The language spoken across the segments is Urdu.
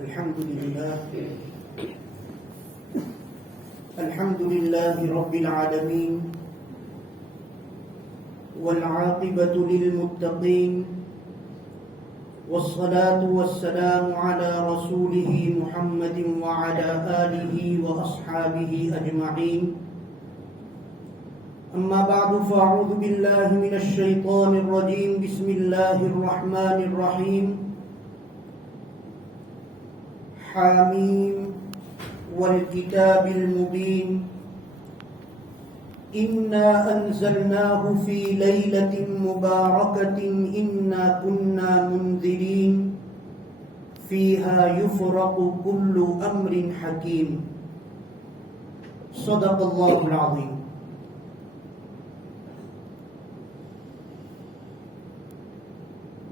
الحمد لله رب العالمين والعاقبة للمتقين والصلاة والسلام على رسوله محمد وعلى آله وأصحابه أجمعين أما بعد فأعوذ بالله من الشيطان الرجيم بسم الله الرحمن الرحيم حاميم والكتاب المبين إنا أنزلناه في ليلة مباركة إنا كنا منذرين فيها يفرق كل أمر حكيم صدق الله العظيم.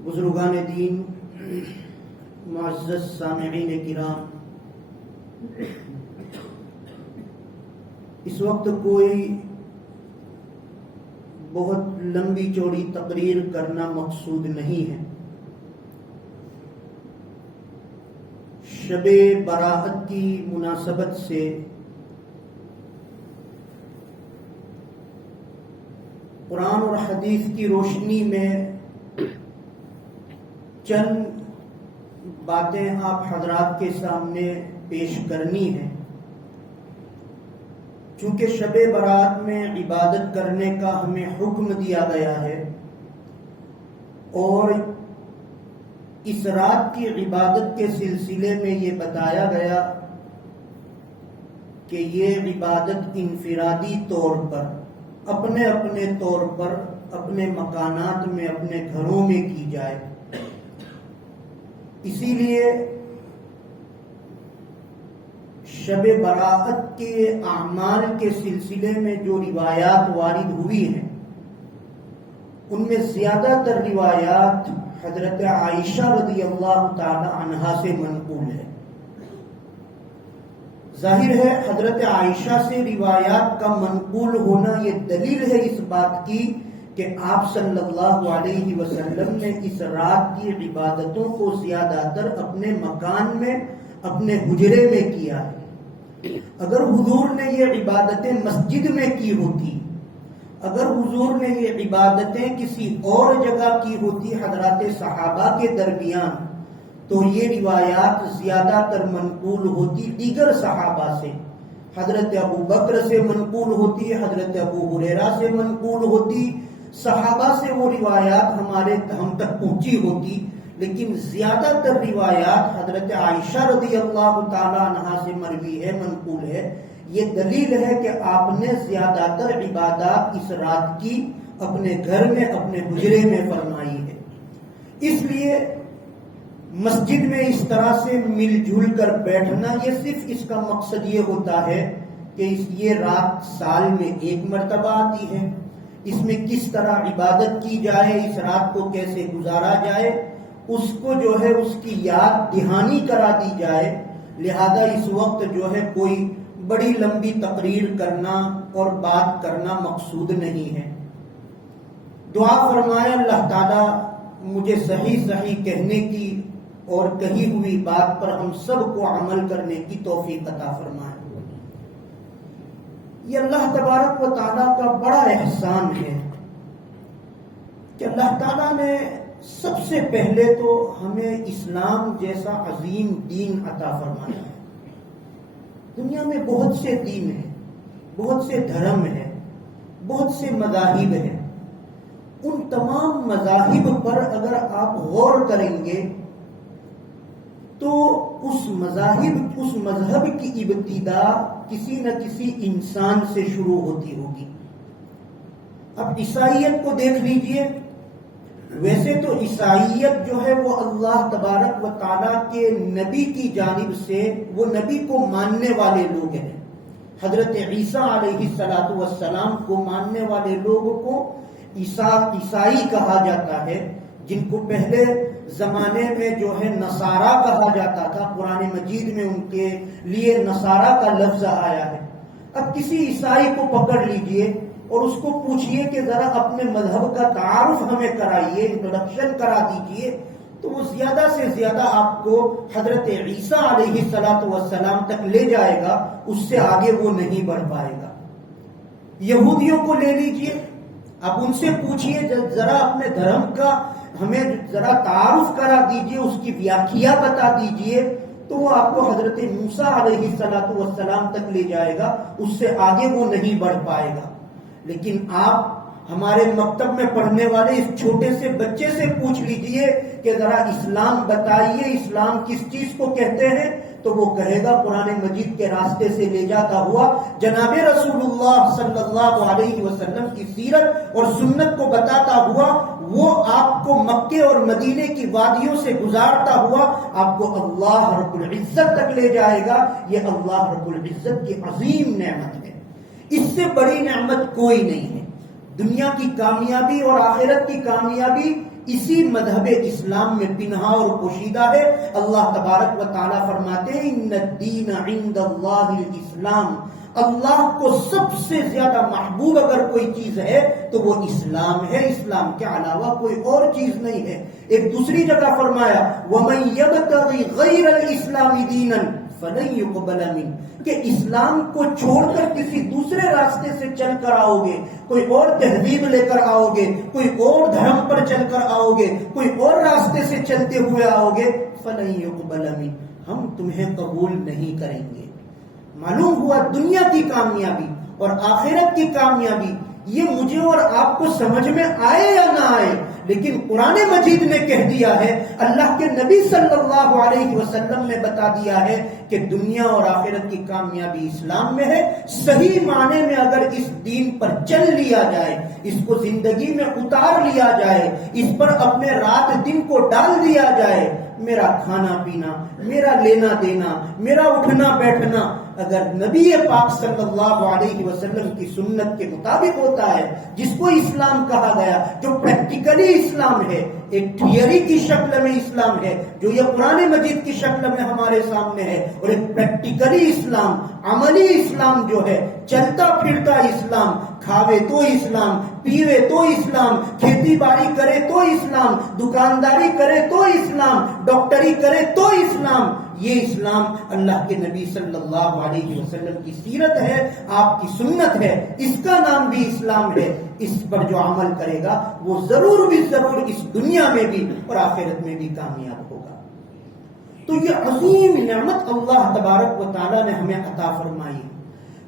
بزرگان دین، معزز سامعین کرام، اس وقت کوئی بہت لمبی چوڑی تقریر کرنا مقصود نہیں ہے. شب براءت کی مناسبت سے قرآن اور حدیث کی روشنی میں چند باتیں آپ حضرات کے سامنے پیش کرنی ہیں. چونکہ شب برات میں عبادت کرنے کا ہمیں حکم دیا گیا ہے اور اس رات کی عبادت کے سلسلے میں یہ بتایا گیا کہ یہ عبادت انفرادی طور پر اپنے اپنے طور پر اپنے مکانات میں اپنے گھروں میں کی جائے. اسی لیے شب براءت کے اعمال کے سلسلے میں جو روایات وارد ہوئی ہیں ان میں زیادہ تر روایات حضرت عائشہ رضی اللہ تعالی عنہا سے منقول ہے. ظاہر ہے حضرت عائشہ سے روایات کا منقول ہونا یہ دلیل ہے اس بات کی کہ آپ صلی اللہ علیہ وسلم نے اس رات کی عبادتوں کو زیادہ تر اپنے مکان میں اپنے حجرے میں کیا ہے. اگر حضور نے یہ عبادتیں مسجد میں کی ہوتی، اگر حضور نے یہ عبادتیں کسی اور جگہ کی ہوتی حضرات صحابہ کے درمیان، تو یہ روایات زیادہ تر منقول ہوتی دیگر صحابہ سے. حضرت ابو بکر سے منقول ہوتی، حضرت ابو ہریرہ سے منقول ہوتی، صحابہ سے وہ روایات ہم تک پہنچی ہوتی. لیکن زیادہ تر روایات حضرت عائشہ رضی اللہ تعالی عنہا سے مروی ہے، منقول ہے. یہ دلیل ہے کہ آپ نے زیادہ تر عبادات اس رات کی اپنے گھر میں اپنے حجرے میں فرمائی ہے. اس لیے مسجد میں اس طرح سے مل جل کر بیٹھنا، یہ صرف اس کا مقصد یہ ہوتا ہے کہ یہ رات سال میں ایک مرتبہ آتی ہے، اس میں کس طرح عبادت کی جائے، اس رات کو کیسے گزارا جائے، اس کو جو ہے اس کی یاد دہانی کرا دی جائے. لہذا اس وقت جو ہے کوئی بڑی لمبی تقریر کرنا اور بات کرنا مقصود نہیں ہے. دعا فرمائے اللہ تعالیٰ مجھے صحیح صحیح کہنے کی اور کہی ہوئی بات پر ہم سب کو عمل کرنے کی توفیق عطا فرمائے. یہ اللہ تبارک و تعالیٰ کا بڑا احسان ہے کہ اللہ تعالیٰ نے سب سے پہلے تو ہمیں اسلام جیسا عظیم دین عطا فرمایا ہے. دنیا میں بہت سے دین ہیں، بہت سے دھرم ہیں، بہت سے مذاہب ہیں. ان تمام مذاہب پر اگر آپ غور کریں گے تو اس مذہب کی ابتدا کسی نہ کسی انسان سے شروع ہوتی ہوگی. اب عیسائیت کو دیکھ لیجئے. ویسے تو عیسائیت جو ہے وہ اللہ تبارک و تعالیٰ کے نبی کی جانب سے، وہ نبی کو ماننے والے لوگ ہیں. حضرت عیسیٰ علیہ السلام کو ماننے والے لوگوں کو عیسائی کہا جاتا ہے، جن کو پہلے زمانے میں جو ہے نصارہ کہا جاتا تھا. قرآن مجید میں ان کے لیے نصارہ کا لفظ آیا ہے. اب کسی عیسائی کو پکڑ لیجئے اور اس کو پوچھئے کہ ذرا اپنے مذہب کا تعارف ہمیں کرائیے، انٹروڈکشن کرا دیجئے، تو وہ زیادہ سے زیادہ آپ کو حضرت عیسیٰ علیہ السلام تک لے جائے گا، اس سے آگے وہ نہیں بڑھ پائے گا۔ یہودیوں کو لے لیجئے، آپ ان سے پوچھئے ذرا اپنے دھرم کا ہمیں ذرا تعارف کرا دیجئے، اس کی ویاخیا بتا دیجئے، تو وہ آپ کو حضرت موسیٰ علیہ السلام تک لے جائے گا، اس سے آگے وہ نہیں بڑھ پائے گا۔ لیکن آپ ہمارے مکتب میں پڑھنے والے اس چھوٹے سے بچے سے پوچھ لیجئے کہ ذرا اسلام بتائیے، اسلام کس چیز کو کہتے ہیں، تو وہ کہے گا قرآن مجید کے راستے سے لے جاتا ہوا جناب رسول اللہ صلی اللہ علیہ وسلم کی سیرت اور سنت کو بتاتا ہوا، وہ آپ کو مکے اور مدینے کی وادیوں سے گزارتا ہوا آپ کو اللہ رب العزت تک لے جائے گا۔ یہ اللہ رب العزت کی عظیم نعمت ہے، اس سے بڑی نعمت کوئی نہیں ہے۔ دنیا کی کامیابی اور آخرت کی کامیابی اسی مذہب اسلام میں پنہا اور پوشیدہ ہے۔ اللہ تبارک و تعالیٰ فرماتے ہیں ان الدین عند اللہ الاسلام، اللہ کو سب سے زیادہ محبوب اگر کوئی چیز ہے تو وہ اسلام ہے، اسلام کے علاوہ کوئی اور چیز نہیں ہے۔ ایک دوسری جگہ فرمایا وَمَن يَبْتَغِ غَيْرَ الْإِسْلَامِ دِينًا فَلَن يُقْبَلَ مِنْهُ، کہ اسلام کو چھوڑ کر کسی دوسرے راستے سے چل کر آؤ گے، کوئی اور تہذیب لے کر آؤ گے، کوئی اور دھرم پر چل کر آؤ گے، کوئی اور راستے سے چلتے ہوئے آؤ گے، فَلَن يُقْبَلَ مِنْهُ، ہم تمہیں قبول نہیں کریں گے۔ معلوم ہوا دنیا کی کامیابی اور آخرت کی کامیابی یہ مجھے اور آپ کو سمجھ میں آئے یا نہ آئے، لیکن قرآن مجید نے کہہ دیا ہے، اللہ کے نبی صلی اللہ علیہ وسلم نے بتا دیا ہے کہ دنیا اور آخرت کی کامیابی اسلام میں ہے۔ صحیح معنی میں اگر اس دین پر چل لیا جائے، اس کو زندگی میں اتار لیا جائے، اس پر اپنے رات دن کو ڈال دیا جائے، میرا کھانا پینا، میرا لینا دینا، میرا اٹھنا بیٹھنا اگر نبی پاک صلی اللہ علیہ وسلم کی سنت کے مطابق ہوتا ہے، جس کو اسلام کہا گیا، جو پریکٹیکلی اسلام ہے، ایک تھیوری کی شکل میں اسلام ہے جو یہ قرآن مجید کی شکل میں ہمارے سامنے ہے، اور ایک پریکٹیکلی اسلام، عملی اسلام جو ہے، چلتا پھرتا اسلام، کھاوے تو اسلام، پیوے تو اسلام، کھیتی باڑی کرے تو اسلام، دکانداری کرے تو اسلام، ڈاکٹری کرے تو اسلام، یہ اسلام اللہ کے نبی صلی اللہ علیہ وسلم کی سیرت ہے، آپ کی سنت ہے، اس کا نام بھی اسلام ہے۔ اس پر جو عمل کرے گا وہ ضرور بھی ضرور اس دنیا میں بھی اور آخرت میں بھی کامیاب ہوگا۔ تو یہ عظیم نعمت اللہ تبارک و تعالیٰ نے ہمیں عطا فرمائی۔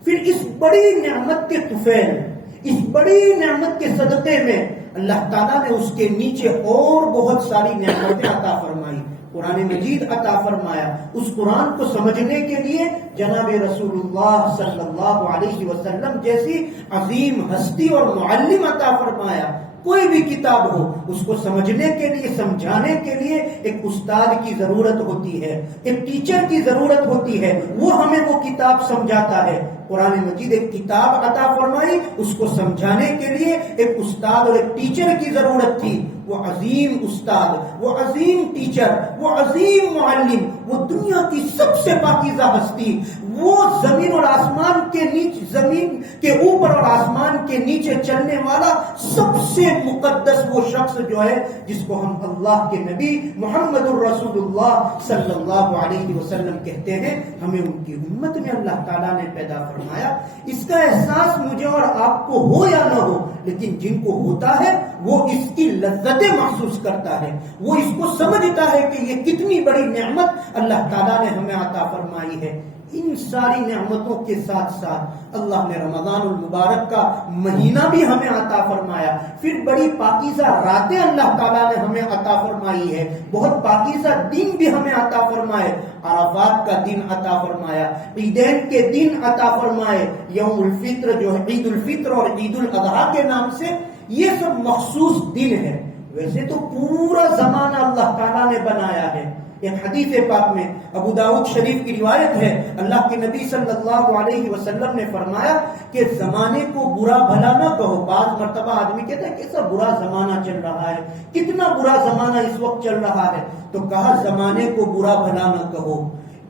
پھر اس بڑی نعمت کے طفیل، اس بڑی نعمت کے صدقے میں اللہ تعالیٰ نے اس کے نیچے اور بہت ساری نعمتیں عطا فرمائی، قرآن مجید عطا فرمایا۔ اس قرآن کو سمجھنے کے لیے جناب رسول اللہ صلی اللہ علیہ وسلم جیسی عظیم ہستی اور معلم عطا فرمایا۔ کوئی بھی کتاب ہو، اس کو سمجھنے کے لیے، سمجھانے کے لیے ایک استاد کی ضرورت ہوتی ہے، ایک ٹیچر کی ضرورت ہوتی ہے، وہ ہمیں وہ کتاب سمجھاتا ہے۔ قرآن مجید ایک کتاب عطا فرمائی، اس کو سمجھانے کے لیے ایک استاد اور ایک ٹیچر کی ضرورت تھی۔ وہ عظیم استاد، وہ عظیم ٹیچر، وہ عظیم معلم، وہ دنیا کی سب سے پاکیزہ ہستی، وہ زمین اور آسمان کے نیچے، زمین کے اوپر اور آسمان کے نیچے چلنے والا سب سے مقدس وہ شخص جو ہے جس کو ہم اللہ کے نبی محمد الرسول اللہ صلی اللہ علیہ وسلم کہتے ہیں، ہمیں ان کی امت میں اللہ تعالیٰ نے پیدا فرمایا۔ اس کا احساس مجھے اور آپ کو ہو یا نہ ہو، لیکن جن کو ہوتا ہے وہ اس کی لذتیں محسوس کرتا ہے، وہ اس کو سمجھتا ہے کہ یہ کتنی بڑی نعمت اللہ تعالیٰ نے ہمیں عطا فرمائی ہے۔ ان ساری نعمتوں کے ساتھ ساتھ اللہ نے رمضان المبارک کا مہینہ بھی ہمیں عطا فرمایا، پھر بڑی پاکیزہ راتیں اللہ تعالیٰ نے ہمیں عطا فرمائی ہے، بہت پاکیزہ دن بھی ہمیں عطا فرمائے، عرفات کا دن عطا فرمایا، عیدین کے دن عطا فرمائے، یوم الفطر جو ہے عید الفطر اور عید الاضحیٰ کے نام سے، یہ سب مخصوص دن ہے۔ ویسے تو پورا زمانہ اللہ تعالیٰ نے بنایا ہے۔ ایک حدیث پاک میں ابو داؤد شریف کی روایت ہے، اللہ کے نبی صلی اللہ علیہ وسلم نے فرمایا کہ زمانے کو برا بھلا نہ کہو۔ بعض مرتبہ آدمی کہتا ہے کیسا برا زمانہ چل رہا ہے، کتنا برا زمانہ اس وقت چل رہا ہے، تو کہا زمانے کو برا بھلا نہ کہو۔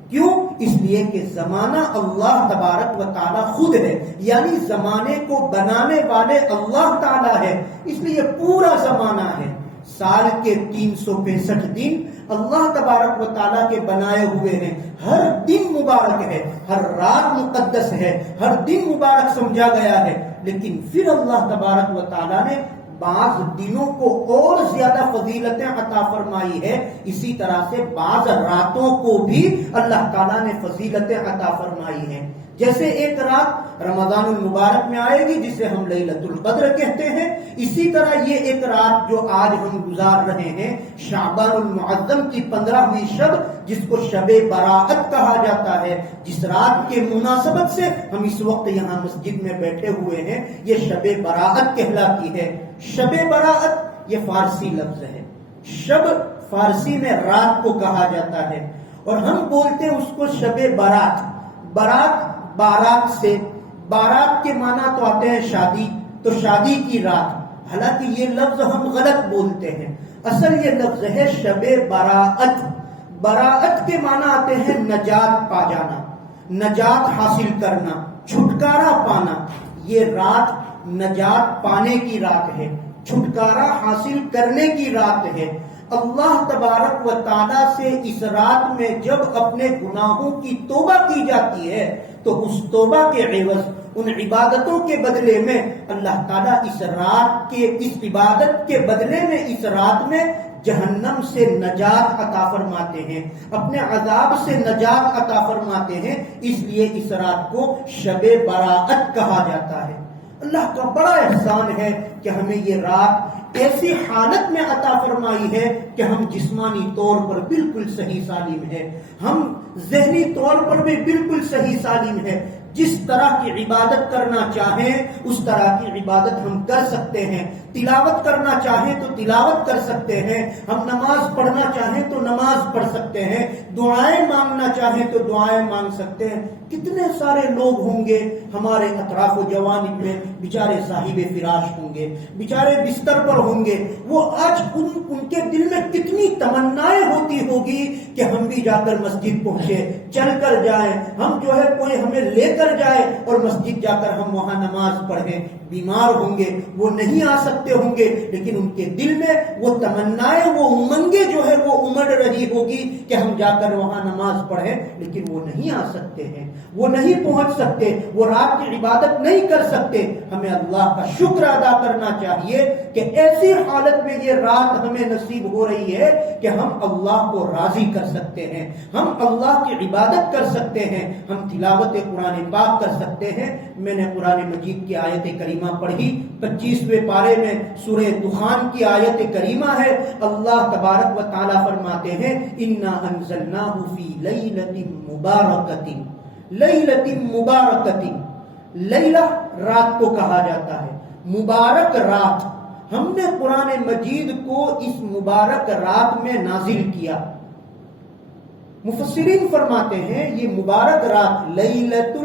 کیوں؟ اس لیے کہ زمانہ اللہ تبارک و تعالیٰ خود ہے، یعنی زمانے کو بنانے والے اللہ تعالیٰ ہے، اس لیے پورا زمانہ ہے۔ سال کے 365 دن اللہ تبارک و تعالیٰ کے بنائے ہوئے ہیں، ہر دن مبارک ہے، ہر رات مقدس ہے، ہر دن مبارک سمجھا گیا ہے، لیکن پھر اللہ تبارک و تعالیٰ نے بعض دنوں کو اور زیادہ فضیلتیں عطا فرمائی ہے، اسی طرح سے بعض راتوں کو بھی اللہ تعالیٰ نے فضیلتیں عطا فرمائی ہیں۔ جیسے ایک رات رمضان المبارک میں آئے گی جسے ہم لیلۃ القدر کہتے ہیں، اسی طرح یہ ایک رات جو آج ہم گزار رہے ہیں شعبان المعظم کی 15ویں شب، جس کو شب براءت کہا جاتا ہے، جس رات کے مناسبت سے ہم اس وقت یہاں مسجد میں بیٹھے ہوئے ہیں، یہ شب براءت کہلاتی ہے۔ شب براءت یہ فارسی لفظ ہے، شب فارسی میں رات کو کہا جاتا ہے، اور ہم بولتے ہیں اس کو شب برات۔ برات بارات سے، بارات کے معنی تو آتے ہیں شادی، تو شادی کی رات، حالانکہ یہ لفظ ہم غلط بولتے ہیں، اصل یہ لفظ ہے شب براءت۔ براءت کے معنی آتے ہیں نجات پا جانا، نجات حاصل کرنا، چھٹکارا پانا۔ یہ رات نجات پانے کی رات ہے، چھٹکارا حاصل کرنے کی رات ہے۔ اللہ تبارک و تعالیٰ سے اس رات میں جب اپنے گناہوں کی توبہ کی جاتی ہے تو اس توبہ کے عوض، ان عبادتوں کے بدلے میں اللہ تعالیٰ اس رات کے، اس عبادت کے بدلے میں اس رات میں جہنم سے نجات عطا فرماتے ہیں، اپنے عذاب سے نجات عطا فرماتے ہیں، اس لیے اس رات کو شب براءت کہا جاتا ہے۔ اللہ کا بڑا احسان ہے کہ ہمیں یہ رات ایسی حالت میں عطا فرمائی ہے کہ ہم جسمانی طور پر بالکل صحیح سالم ہے، ہم ذہنی طور پر بھی بالکل صحیح سالم ہے، جس طرح کی عبادت کرنا چاہیں اس طرح کی عبادت ہم کر سکتے ہیں، تلاوت کرنا چاہیں تو تلاوت کر سکتے ہیں، ہم نماز پڑھنا چاہیں تو نماز پڑھ سکتے ہیں، دعائیں مانگنا چاہیں تو دعائیں مانگ سکتے ہیں۔ کتنے سارے لوگ ہوں گے ہمارے اطراف و جوانب میں، بیچارے صاحب فراش ہوں گے، بیچارے بستر پر ہوں گے، وہ آج ان کے دل میں کتنی تمنائیں ہوتی ہوگی کہ ہم بھی جا کر مسجد پہنچے، چل کر جائیں، ہم جو ہے کوئی ہمیں لے کر جائے اور مسجد جا کر ہم وہاں نماز پڑھیں۔ بیمار ہوں گے، وہ نہیں آ سکتے ہوں گے، لیکن ان کے دل میں وہ تمنائیں، وہ امنگیں جو ہے وہ امڑ رہی ہوگی کہ ہم جا کر وہاں نماز پڑھیں، لیکن وہ نہیں آ سکتے ہیں، وہ نہیں پہنچ سکتے، وہ رات کی عبادت نہیں کر سکتے۔ ہمیں اللہ کا شکر ادا کرنا چاہیے کہ ایسی حالت میں یہ رات ہمیں نصیب ہو رہی ہے کہ ہم اللہ کو راضی کر سکتے ہیں، ہم اللہ کی عبادت کر سکتے ہیں، ہم تلاوت قرآن پاک کر سکتے ہیں۔ میں نے قرآن مجید کی آیت کریمہ پڑھی، 25ویں پارے میں سورہ دخان کی آیت کریمہ ہے، اللہ تبارک و تعالی فرماتے ہیں انا انزلناہ فی لیلۃ مبارکۃ۔ لیلۃ مبارکۃ، لیلہ رات کو کہا جاتا ہے، مبارک رات، ہم نے قرآن مجید کو اس مبارک رات میں نازل کیا۔ مفسرین فرماتے ہیں یہ مبارک رات لیلۃ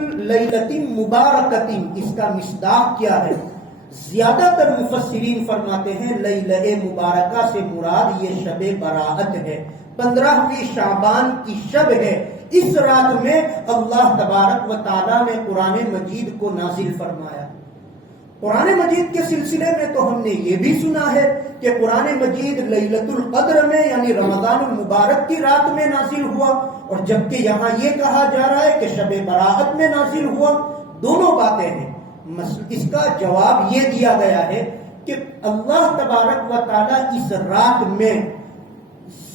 مبارکۃ، اس کا مصداق کیا ہے؟ زیادہ تر مفسرین فرماتے ہیں لیلہ مبارکہ سے مراد یہ شب براءت ہے، 15ویں شعبان کی شب ہے۔ اس رات میں اللہ تبارک و تعالیٰ نے قرآن مجید کو نازل فرمایا۔ قرآن مجید کے سلسلے میں تو ہم نے یہ بھی سنا ہے کہ قرآن مجید لیلۃ القدر میں یعنی رمضان المبارک کی رات میں نازل ہوا، اور جبکہ یہاں یہ کہا جا رہا ہے کہ شب براءت میں نازل ہوا۔ دونوں باتیں ہیں۔ اس کا جواب یہ دیا گیا ہے کہ اللہ تبارک و تعالیٰ اس رات میں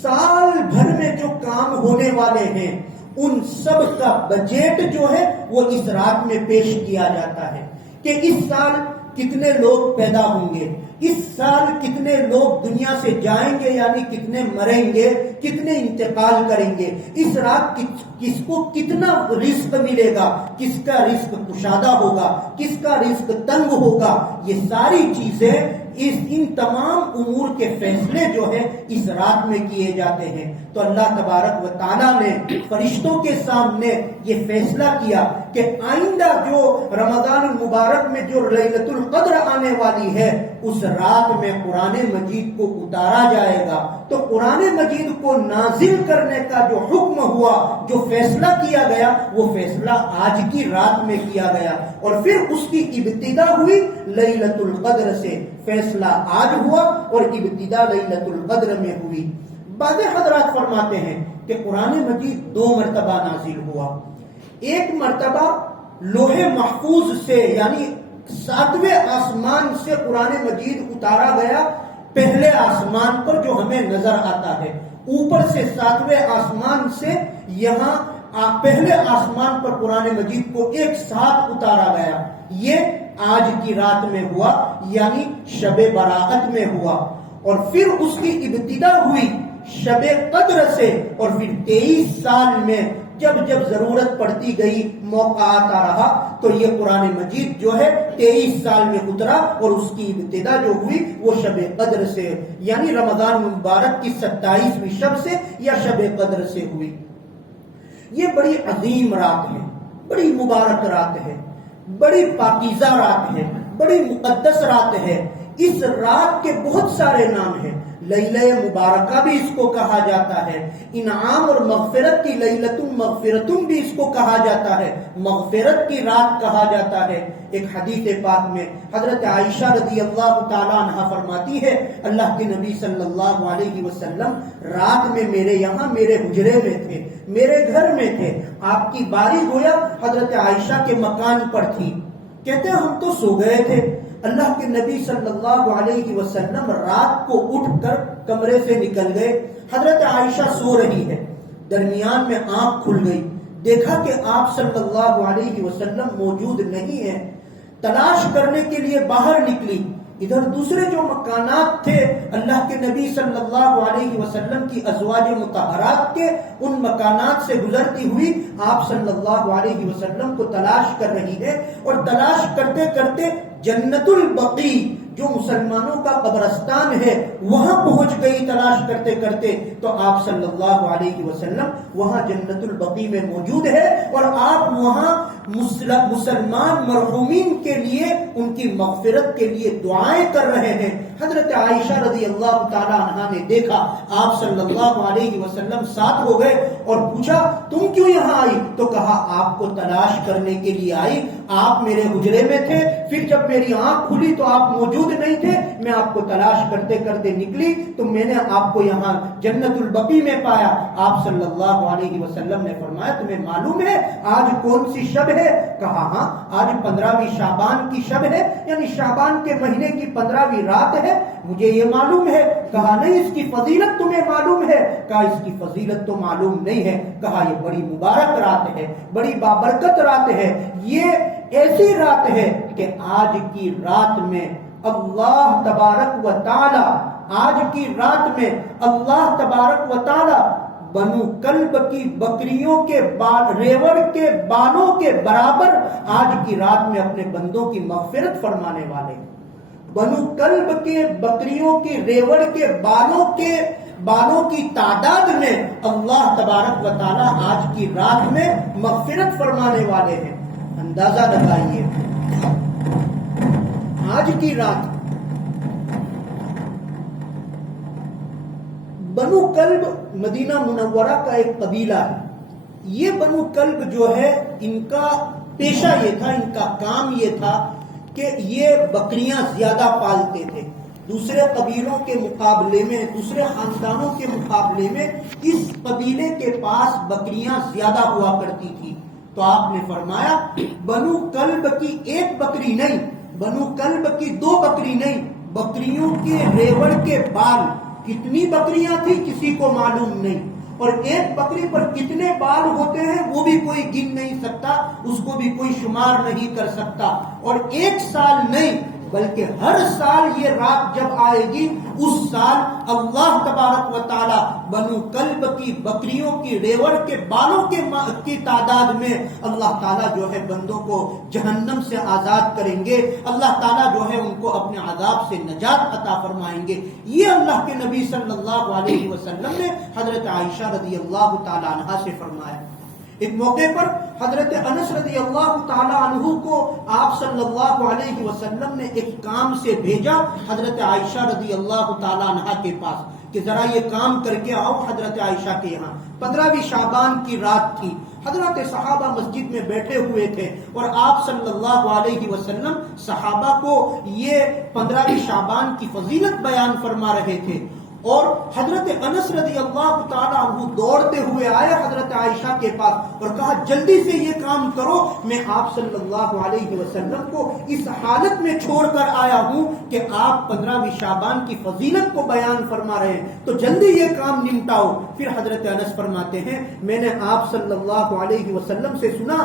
سال بھر میں جو کام ہونے والے ہیں ان سب کا بجٹ جو ہے وہ اس رات میں پیش کیا جاتا ہے کہ اس سال کتنے لوگ پیدا ہوں گے، اس سال کتنے لوگ دنیا سے جائیں گے یعنی کتنے مریں گے، کتنے انتقال کریں گے، اس رات کس کو کتنا رزق ملے گا، کس کا رزق کشادہ ہوگا، کس کا رزق تنگ ہوگا، یہ ساری چیزیں ان تمام امور کے فیصلے جو ہے اس رات میں کیے جاتے ہیں۔ تو اللہ تبارک و تعالیٰ نے فرشتوں کے سامنے یہ فیصلہ کیا کہ آئندہ جو رمضان المبارک میں جو لیلۃ القدر آنے والی ہے اس رات میں قرآن مجید کو اتارا جائے گا۔ تو قرآن مجید کو نازل کرنے کا جو حکم ہوا، جو فیصلہ کیا گیا، وہ فیصلہ آج کی رات میں کیا گیا، اور پھر اس کی ابتدا ہوئی لیلۃ القدر سے۔ فیصلہ آج ہوا اور ابتدا لیلۃ القدر میں ہوئی۔ بعض حضرات فرماتے ہیں کہ قرآن مجید 2 مرتبہ نازل ہوا۔ ایک مرتبہ لوح محفوظ سے یعنی 7ویں آسمان سے قرآن مجید اتارا گیا، پہلے آسمان پر جو ہمیں نظر آتا ہے، اوپر سے 7ویں آسمان سے یہاں پہلے آسمان پر قرآن مجید کو ایک ساتھ اتارا گیا۔ یہ آج کی رات میں ہوا یعنی شب براءت میں ہوا، اور پھر اس کی ابتدا ہوئی شب قدر سے، اور پھر 23 سال میں جب جب ضرورت پڑتی گئی، موقع آتا رہا، تو یہ قرآن مجید جو ہے 23 سال میں اترا، اور اس کی ابتدا جو ہوئی وہ شب قدر سے یعنی رمضان مبارک کی 27ویں شب سے یا شب قدر سے ہوئی۔ یہ بڑی عظیم رات ہے، بڑی مبارک رات ہے، بڑی پاکیزہ رات ہے، بڑی مقدس رات ہے۔ اس رات کے بہت سارے نام ہیں۔ لیلہ مبارکہ بھی اس کو کہا جاتا ہے، انعام اور مغفرت کی لیلۃ مغفرتن بھی اس کو کہا جاتا ہے، مغفرت کی رات کہا جاتا ہے۔ ایک حدیث پاک میں حضرت عائشہ رضی اللہ تعالی عنہا فرماتی ہے، اللہ کے نبی صلی اللہ علیہ وسلم رات میں میرے یہاں میرے حجرے میں تھے، میرے گھر میں تھے، آپ کی باری گویا حضرت عائشہ کے مکان پر تھی۔ کہتے ہیں ہم تو سو گئے تھے، اللہ کے نبی صلی اللہ علیہ وسلم رات کو اٹھ کر کمرے سے نکل گئے، حضرت عائشہ سو رہی ہے، درمیان میں آنکھ کھل گئی، دیکھا کہ آپ صلی اللہ علیہ وسلم موجود نہیں ہیں، تلاش کرنے کے لیے باہر نکلی۔ ادھر دوسرے جو مکانات تھے اللہ کے نبی صلی اللہ علیہ وسلم کی ازواج مطہرات کے، ان مکانات سے گزرتی ہوئی آپ صلی اللہ علیہ وسلم کو تلاش کر رہی ہے، اور تلاش کرتے کرتے جنت البقیع جو مسلمانوں کا قبرستان ہے وہاں پہنچ گئی تلاش کرتے کرتے، تو آپ صلی اللہ علیہ وسلم وہاں جنت البقیع میں موجود ہے، اور آپ وہاں مسلمان مرحومین کے لیے ان کی مغفرت کے لیے دعائیں کر رہے ہیں۔ حضرت عائشہ رضی اللہ تعالی عنہا نے دیکھا آپ صلی اللہ علیہ وسلم ساتھ ہو گئے، اور پوچھا تم کیوں یہاں آئی؟ تو کہا آپ کو تلاش کرنے کے لیے آئی، آپ میرے حجرے میں تھے، پھر جب میری آنکھ کھلی تو آپ موجود نہیں تھے، میں آپ کو تلاش کرتے کرتے نکلی تو میں نے آپ کو یہاں جنت البقیع میں پایا۔ آپ صلی اللہ علیہ وسلم نے فرمایا تمہیں معلوم ہے آج کون سی شب ہے؟ کہا ہاں آج 15ویں شعبان کی شب ہے، یعنی شعبان کے مہینے کی 15ویں رات ہے، مجھے یہ معلوم ہے۔ کہا نہیں اس کی فضیلت تمہیں معلوم ہے؟ کہا اس کی فضیلت تو معلوم نہیں ہے۔ کہا یہ بڑی مبارک رات ہے، بڑی بابرکت رات ہے، یہ ایسی رات ہے کہ آج کی رات میں اللہ تبارک و تعالی، آج کی رات میں اللہ تبارک و تعالی بنو کلب کی بکریوں کے ریوڑ کے بالوں کے برابر آج کی رات میں اپنے بندوں کی مغفرت فرمانے والے، بنو کلب کے بکریوں کی ریوڑ کے بالوں کی تعداد میں اللہ تبارک و تعالی آج کی رات میں مغفرت فرمانے والے ہیں۔ اندازہ لگائیے آج کی رات بنو کلب مدینہ منورہ کا ایک قبیلہ ہے۔ یہ بنو کلب جو ہے ان کا پیشہ یہ تھا، ان کا کام یہ تھا کہ یہ بکریاں زیادہ پالتے تھے، دوسرے قبیلوں کے مقابلے میں، دوسرے خاندانوں کے مقابلے میں اس قبیلے کے پاس بکریاں زیادہ ہوا کرتی تھی۔ تو آپ نے فرمایا بنو کلب کی ایک بکری نہیں، بنو کلب کی 2 بکری نہیں، بکریوں کے ریوڑ کے بال، کتنی بکریاں تھی کسی کو معلوم نہیں، اور ایک بکری پر کتنے بال ہوتے ہیں وہ بھی کوئی گن نہیں سکتا، اس کو بھی کوئی شمار نہیں کر سکتا۔ اور ایک سال نہیں بلکہ ہر سال یہ رات جب آئے گی اس سال اللہ تبارک و تعالی بنو کلب کی بکریوں کی ریوڑ کے بالوں کی تعداد میں اللہ تعالیٰ جو ہے بندوں کو جہنم سے آزاد کریں گے، اللہ تعالیٰ جو ہے ان کو اپنے عذاب سے نجات عطا فرمائیں گے۔ یہ اللہ کے نبی صلی اللہ علیہ وسلم نے حضرت عائشہ رضی اللہ تعالی عنہا سے فرمایا۔ ایک موقع پر حضرت انس رضی اللہ تعالی عنہ کو آپ صلی اللہ علیہ وسلم نے ایک کام سے بھیجا حضرت عائشہ رضی اللہ تعالی عنہ کے پاس کہ ذرا یہ کام کر کے آؤ حضرت عائشہ کے یہاں۔ 15ویں شعبان کی رات تھی، حضرات صحابہ مسجد میں بیٹھے ہوئے تھے اور آپ صلی اللہ علیہ وسلم صحابہ کو یہ 15 شعبان کی فضیلت بیان فرما رہے تھے، اور حضرت انس رضی اللہ تعالی عنہ دوڑتے ہوئے آئے حضرت عائشہ کے پاس اور کہا جلدی سے یہ کام کرو، میں آپ صلی اللہ علیہ وسلم کو اس حالت میں چھوڑ کر آیا ہوں کہ آپ 15 شعبان کی فضیلت کو بیان فرما رہے ہیں، تو جلدی یہ کام نمٹاؤ۔ پھر حضرت انس فرماتے ہیں میں نے آپ صلی اللہ علیہ وسلم سے سنا،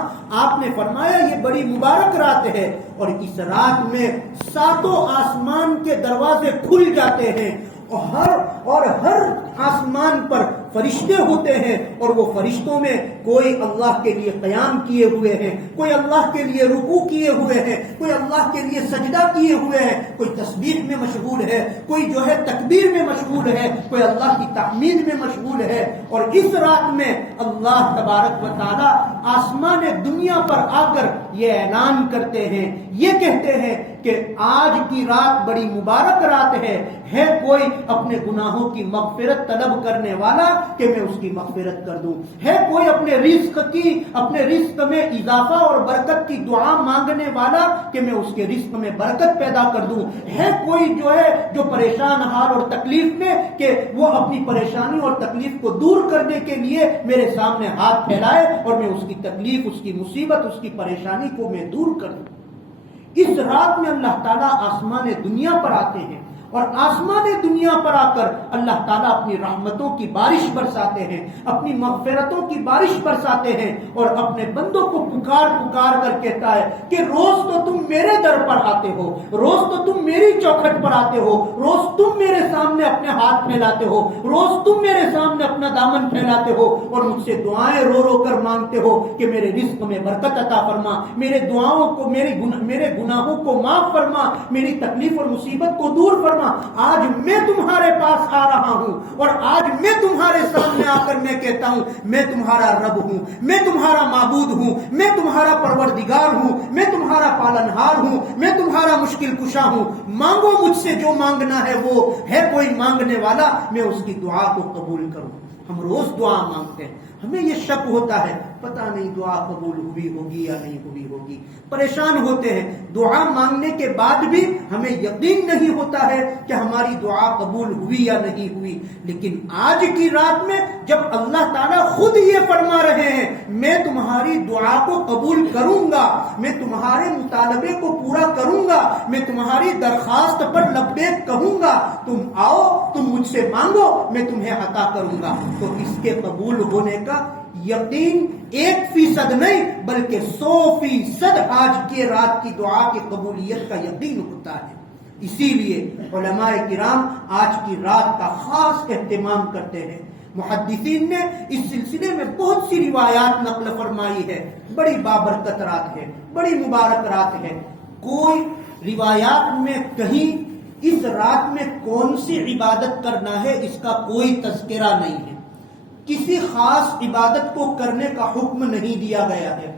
آپ نے فرمایا یہ بڑی مبارک رات ہے اور اس رات میں 7 آسمان کے دروازے کھل جاتے ہیں اور ہر آسمان پر فرشتے ہوتے ہیں، اور وہ فرشتوں میں کوئی اللہ کے لیے قیام کیے ہوئے ہیں، کوئی اللہ کے لیے رکوع کیے ہوئے ہیں، کوئی اللہ کے لیے سجدہ کیے ہوئے ہیں، کوئی تسبیح میں مشغول ہے، کوئی جو ہے تکبیر میں مشغول ہے، کوئی اللہ کی تحمید میں مشغول ہے۔ اور اس رات میں اللہ تبارک و تعالی آسمان دنیا پر آ کر یہ اعلان کرتے ہیں، یہ کہتے ہیں کہ آج کی رات بڑی مبارک رات ہے کوئی اپنے گناہوں کی مغفرت طلب کرنے والا کہ میں اس کی مغفرت کر دوں، ہے کوئی اپنے رزق میں اضافہ اور برکت کی دعا مانگنے والا کہ میں اس کے رزق میں برکت پیدا کر دوں، ہے کوئی جو پریشان حال اور تکلیف میں کہ وہ اپنی پریشانی اور تکلیف کو دور کرنے کے لیے میرے سامنے ہاتھ پھیلائے اور میں اس کی تکلیف، اس کی مصیبت، اس کی پریشانی کو میں دور کر دوں۔ اس رات میں اللہ تعالیٰ آسمان دنیا پر آتے ہیں اور آسمان دنیا پر آ کر اللہ تعالیٰ اپنی رحمتوں کی بارش برساتے ہیں، اپنی مغفرتوں کی بارش برساتے ہیں اور اپنے بندوں کو پکار پکار کر کہتا ہے کہ روز تو تم میرے در پر آتے ہو، روز تو تم میری چوکھٹ پر آتے ہو، روز تم میرے سامنے اپنے ہاتھ پھیلاتے ہو، روز تم میرے سامنے اپنا دامن پھیلاتے ہو اور مجھ سے دعائیں رو رو کر مانگتے ہو کہ میرے رزق میں برکت عطا فرما، میرے دعاؤں کو، میرے گناہوں کو معاف فرما، میری تکلیف اور مصیبت کو دور فرما۔ آج میں تمہارے پاس آ رہا ہوں اور آج میں تمہارے سامنے آ کر میں کہتا ہوں میں تمہارا رب ہوں، میں تمہارا معبود ہوں، میں تمہارا پروردگار ہوں، میں تمہارا پالنہار ہوں، میں تمہارا مشکل کشا ہوں، مانگو مجھ سے جو مانگنا ہے، وہ ہے کوئی مانگنے والا میں اس کی دعا کو قبول کروں۔ ہم روز دعا مانگتے ہیں، ہمیں یہ شک ہوتا ہے پتہ نہیں دعا قبول ہوئی ہوگی یا نہیں ہوئی ہوگی، پریشان ہوتے ہیں، دعا مانگنے کے بعد بھی ہمیں یقین نہیں ہوتا ہے کہ ہماری دعا قبول ہوئی یا نہیں ہوئی۔ لیکن آج کی رات میں جب اللہ تعالیٰ خود یہ فرما رہے ہیں میں تمہاری دعا کو قبول کروں گا، میں تمہارے مطالبے کو پورا کروں گا، میں تمہاری درخواست پر لبیک کہوں گا، تم آؤ، تم مجھ سے مانگو، میں تمہیں عطا کروں گا، تو اس کے قبول ہونے کا یقین 1% نہیں بلکہ 100% آج کی رات کی دعا کی قبولیت کا یقین ہوتا ہے۔ اسی لیے علماء کرام آج کی رات کا خاص اہتمام کرتے ہیں۔ محدثین نے اس سلسلے میں بہت سی روایات نقل فرمائی ہے، بڑی بابرکت رات ہے، بڑی مبارک رات ہے۔ کوئی روایات میں کہیں اس رات میں کون سی عبادت کرنا ہے اس کا کوئی تذکرہ نہیں ہے، کسی خاص عبادت کو کرنے کا حکم نہیں دیا گیا ہے،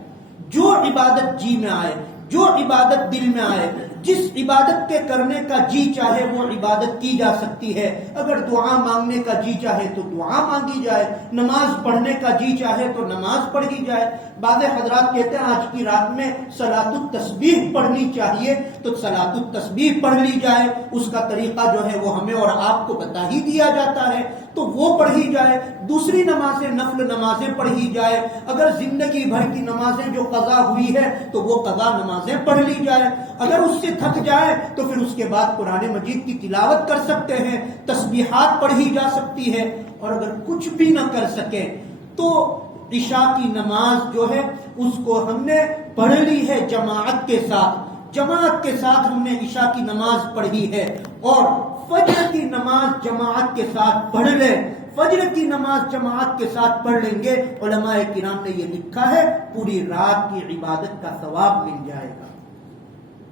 جو عبادت جی میں آئے، جو عبادت دل میں آئے، جس عبادت کے کرنے کا جی چاہے وہ عبادت کی جا سکتی ہے۔ اگر دعا مانگنے کا جی چاہے تو دعا مانگی جائے، نماز پڑھنے کا جی چاہے تو نماز پڑھی جائے۔ بعض حضرات کہتے ہیں آج کی رات میں صلاۃ التسبیح پڑھنی چاہیے تو صلاۃ التسبیح پڑھ لی جائے، اس کا طریقہ جو ہے وہ ہمیں اور آپ کو بتا ہی دیا جاتا ہے تو وہ پڑھی جائے۔ دوسری نمازیں نفل نمازیں پڑھی جائے، اگر زندگی بھر کی نمازیں جو قضا ہوئی ہے تو وہ قضا نمازیں پڑھ لی جائے، اگر اس سے تھک جائے تو پھر اس کے بعد قرآن مجید کی تلاوت کر سکتے ہیں، تسبیحات پڑھی جا سکتی ہے، اور اگر کچھ بھی نہ کر سکے تو عشاء کی نماز جو ہے اس کو ہم نے پڑھ لی ہے جماعت کے ساتھ ہم نے عشاء کی نماز پڑھی ہے، اور فجر کی نماز جماعت کے ساتھ پڑھ لیں، فجر کی نماز جماعت کے ساتھ پڑھ لیں گے، علماء کرام نے یہ لکھا ہے پوری رات کی عبادت کا ثواب مل جائے گا۔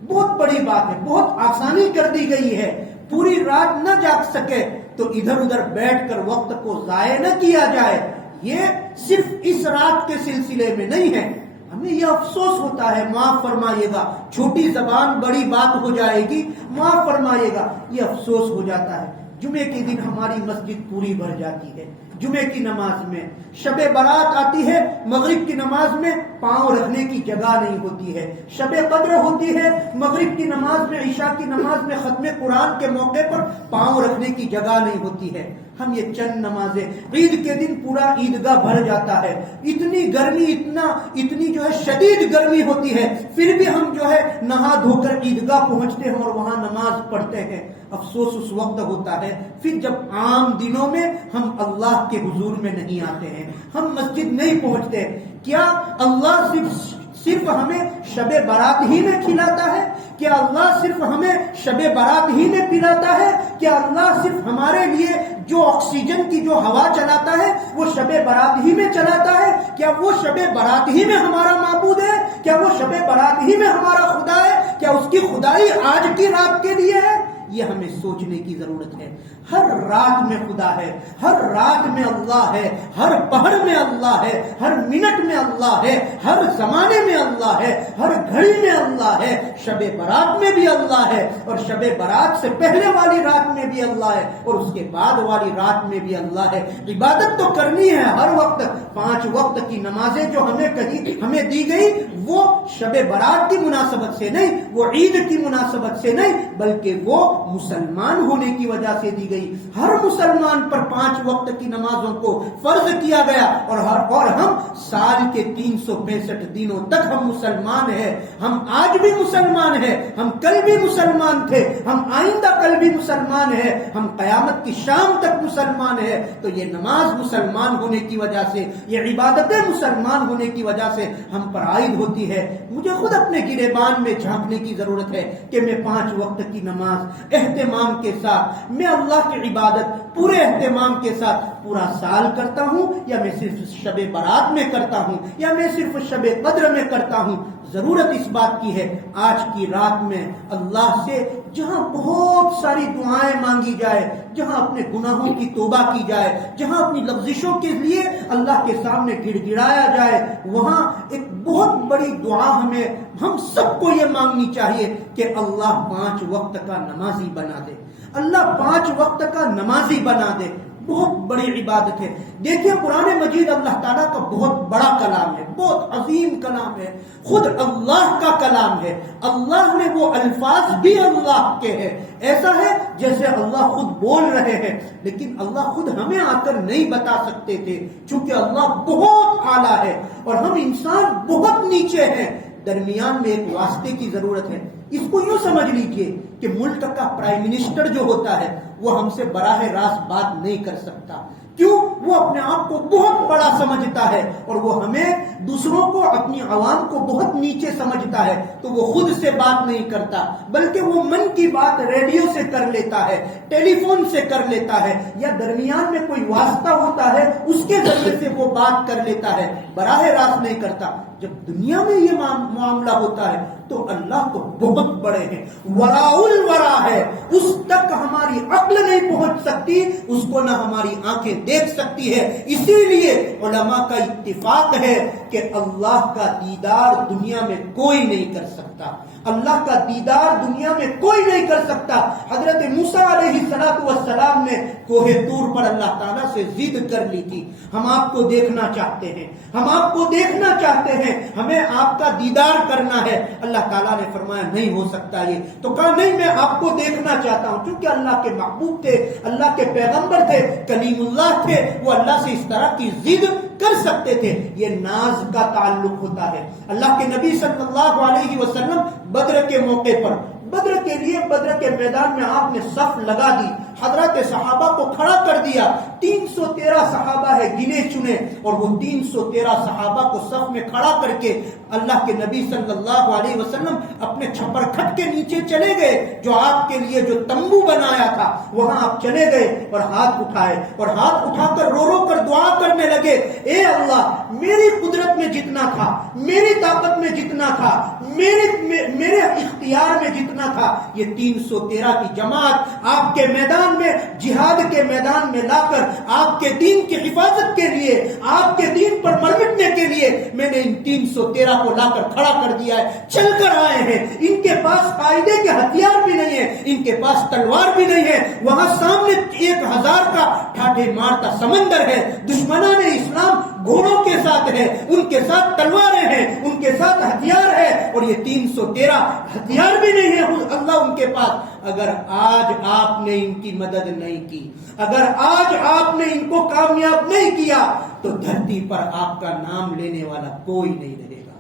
بہت بڑی بات ہے، بہت آسانی کر دی گئی ہے، پوری رات نہ جاگ سکے تو ادھر ادھر بیٹھ کر وقت کو ضائع نہ کیا جائے۔ یہ صرف اس رات کے سلسلے میں نہیں ہے، ہمیں یہ افسوس ہوتا ہے، معاف فرمائیے گا، چھوٹی زبان بڑی بات ہو جائے گی، معاف فرمائیے گا، یہ افسوس ہو جاتا ہے جمعے کے دن ہماری مسجد پوری بھر جاتی ہے. جمعے کی نماز میں شب برات آتی ہے، مغرب کی نماز میں پاؤں رکھنے کی جگہ نہیں ہوتی ہے. شب قدر ہوتی ہے، مغرب کی نماز میں، عشاء کی نماز میں ختم قرآن کے موقع پر پاؤں رکھنے کی جگہ نہیں ہوتی ہے. ہم یہ چند نمازیں، عید کے دن پورا عیدگاہ بھر جاتا ہے. اتنی گرمی، اتنی جو ہے شدید گرمی ہوتی ہے، پھر بھی ہم جو ہے نہا دھو کر عیدگاہ پہنچتے ہیں اور وہاں نماز پڑھتے ہیں. افسوس اس وقت ہوتا ہے پھر جب عام دنوں میں ہم اللہ کے حضور میں نہیں آتے ہیں، ہم مسجد نہیں پہنچتے. کیا اللہ صرف ہمیں شب برات ہی میں کھلاتا ہے؟ کیا اللہ صرف ہمیں شب برات ہی میں پلاتا ہے؟ کیا اللہ صرف ہمارے لیے جو آکسیجن کی جو ہوا چلاتا ہے وہ شب برات ہی میں چلاتا ہے؟ کیا وہ شب برات ہی میں ہمارا معبود ہے؟ کیا وہ شب برات ہی میں ہمارا خدا ہے؟ کیا اس کی خدائی آج کی رات کے لیے ہے؟ یہ ہمیں سوچنے کی ضرورت ہے. ہر رات میں خدا ہے، ہر رات میں اللہ ہے، ہر پہر میں اللہ ہے، ہر منٹ میں اللہ ہے، ہر زمانے میں اللہ ہے، ہر گھڑی میں اللہ ہے. شب برات میں بھی اللہ ہے اور شب برات سے پہلے والی رات میں بھی اللہ ہے اور اس کے بعد والی رات میں بھی اللہ ہے. عبادت تو کرنی ہے ہر وقت. 5 وقت کی نمازیں جو ہمیں دی گئی وہ شب برات کی مناسبت سے نہیں، وہ عید کی مناسبت سے نہیں، بلکہ وہ مسلمان ہونے کی وجہ سے دی گئی. ہر مسلمان پر 5 وقت کی نمازوں کو فرض کیا گیا اور ہم سال کے 365 دنوں تک ہم مسلمان ہیں. ہم آج بھی مسلمان ہیں، ہم کل بھی مسلمان تھے، ہم آئندہ کل بھی مسلمان ہیں، ہم قیامت کی شام تک مسلمان ہیں. تو یہ نماز مسلمان ہونے کی وجہ سے، یہ عبادتیں مسلمان ہونے کی وجہ سے ہم پر عائد ہوتی ہے. مجھے خود اپنے گریبان میں جھانکنے کی ضرورت ہے کہ میں 5 وقت کی نماز اہتمام کے ساتھ، میں اللہ کی عبادت پورے اہتمام کے ساتھ پورا سال کرتا ہوں، یا میں صرف شب برات میں کرتا ہوں، یا میں صرف شب قدر میں کرتا ہوں. ضرورت اس بات کی ہے آج کی رات میں اللہ سے جہاں بہت ساری دعائیں مانگی جائے، جہاں اپنے گناہوں کی توبہ کی جائے، جہاں اپنی لغزشوں کے لیے اللہ کے سامنے گڑ گڑایا جائے، وہاں ایک بہت بڑی دعا ہم سب کو یہ مانگنی چاہیے کہ اللہ 5 وقت کا نمازی بنا دے. اللہ 5 وقت کا نمازی بنا دے. بہت بڑی عبادت ہے. دیکھیے قرآن مجید اللہ تعالیٰ کا بہت بڑا کلام ہے، بہت عظیم کلام ہے، خود اللہ کا کلام ہے. اللہ نے وہ الفاظ بھی اللہ کے ہیں. ایسا ہے جیسے اللہ خود بول رہے ہیں، لیکن اللہ خود ہمیں آ کر نہیں بتا سکتے تھے چونکہ اللہ بہت اعلیٰ ہے اور ہم انسان بہت نیچے ہیں. درمیان میں ایک واسطے کی ضرورت ہے. اس کو یوں سمجھ لیجئے کہ ملک کا پرائم منسٹر جو ہوتا ہے وہ ہم سے براہ راست بات نہیں کر سکتا. کیوں؟ وہ اپنے آپ کو بہت بڑا سمجھتا ہے اور وہ ہمیں دوسروں کو، اپنی عوام کو بہت نیچے سمجھتا ہے. تو وہ خود سے بات نہیں کرتا بلکہ وہ من کی بات ریڈیو سے کر لیتا ہے، ٹیلی فون سے کر لیتا ہے، یا درمیان میں کوئی واسطہ ہوتا ہے اس کے ذریعے سے وہ بات کر لیتا ہے، براہ راست نہیں کرتا. جب دنیا میں یہ معاملہ ہوتا ہے تو اللہ تو بہت بڑے ہیں، وراء الورا ہے. اس تک ہماری عقل نہیں پہنچ سکتی، اس کو نہ ہماری آنکھیں دیکھ سکتی ہے. اسی لیے علماء کا اتفاق ہے کہ اللہ کا دیدار دنیا میں کوئی نہیں کر سکتا. اللہ کا دیدار دنیا میں کوئی نہیں کر سکتا. حضرت موسیٰ علیہ السلام نے کوہ طور پر اللہ تعالیٰ سے ضد کر لی تھی، ہم آپ کو دیکھنا چاہتے ہیں، ہم آپ کو دیکھنا چاہتے ہیں، ہمیں آپ کا دیدار کرنا ہے. اللہ تعالیٰ نے فرمایا نہیں ہو سکتا یہ. تو کہا نہیں، میں آپ کو دیکھنا چاہتا ہوں. کیونکہ اللہ کے محبوب تھے، اللہ کے پیغمبر تھے، کلیم اللہ تھے، وہ اللہ سے اس طرح کی ضد کر سکتے تھے. یہ ناز کا تعلق ہوتا ہے. اللہ کے نبی صلی اللہ علیہ وسلم بدر کے موقع پر، بدر کے لیے بدر کے میدان میں آپ نے صف لگا دی، حضرات صحابہ کو کھڑا کر دیا. 313 صحابہ ہے گنے چنے، اور وہ 313 صحابہ کو صف میں کھڑا کر کے اللہ کے نبی صلی اللہ علیہ وسلم اپنے چھپر کھٹ کے نیچے چلے گئے. جو آپ کے لیے جو تمبو بنایا تھا وہاں آپ چلے گئے اور ہاتھ اٹھائے، اور ہاتھ اٹھا کر رو رو کر دعا کرنے لگے، اے اللہ میری قدرت میں جتنا تھا، میری طاقت میں جتنا تھا، میرے اختیار میں جتنا تھا، یہ 313 کی جماعت آپ کے میدان میں، جہاد کے میدان میں لا کر آپ کے دین کی حفاظت کے لیے، آپ کے دین پر مر مٹنے کے لیے میں نے ان 313 کو لا کر کھڑا کر دیا ہے. چل کر آئے ہیں، ان کے پاس قاعدے کے ہتھیار بھی نہیں ہے، ان کے پاس تلوار بھی نہیں ہے، وہاں سامنے 1000 کا ٹھاٹھے مارتا سمندر ہے، دشمنان اسلام گھوڑوں کے ساتھ ہے، ان کے ساتھ تلواریں ہیں، ان کے ساتھ ہتھیار ہے، اور یہ 313 ہتھیار بھی نہیں ہے اللہ ان کے پاس۔ اگر آج آپ نے ان کی مدد نہیں کی، اگر آج آپ نے ان کو کامیاب نہیں کیا، تو دھرتی پر آپ کا نام لینے والا کوئی نہیں رہے گا۔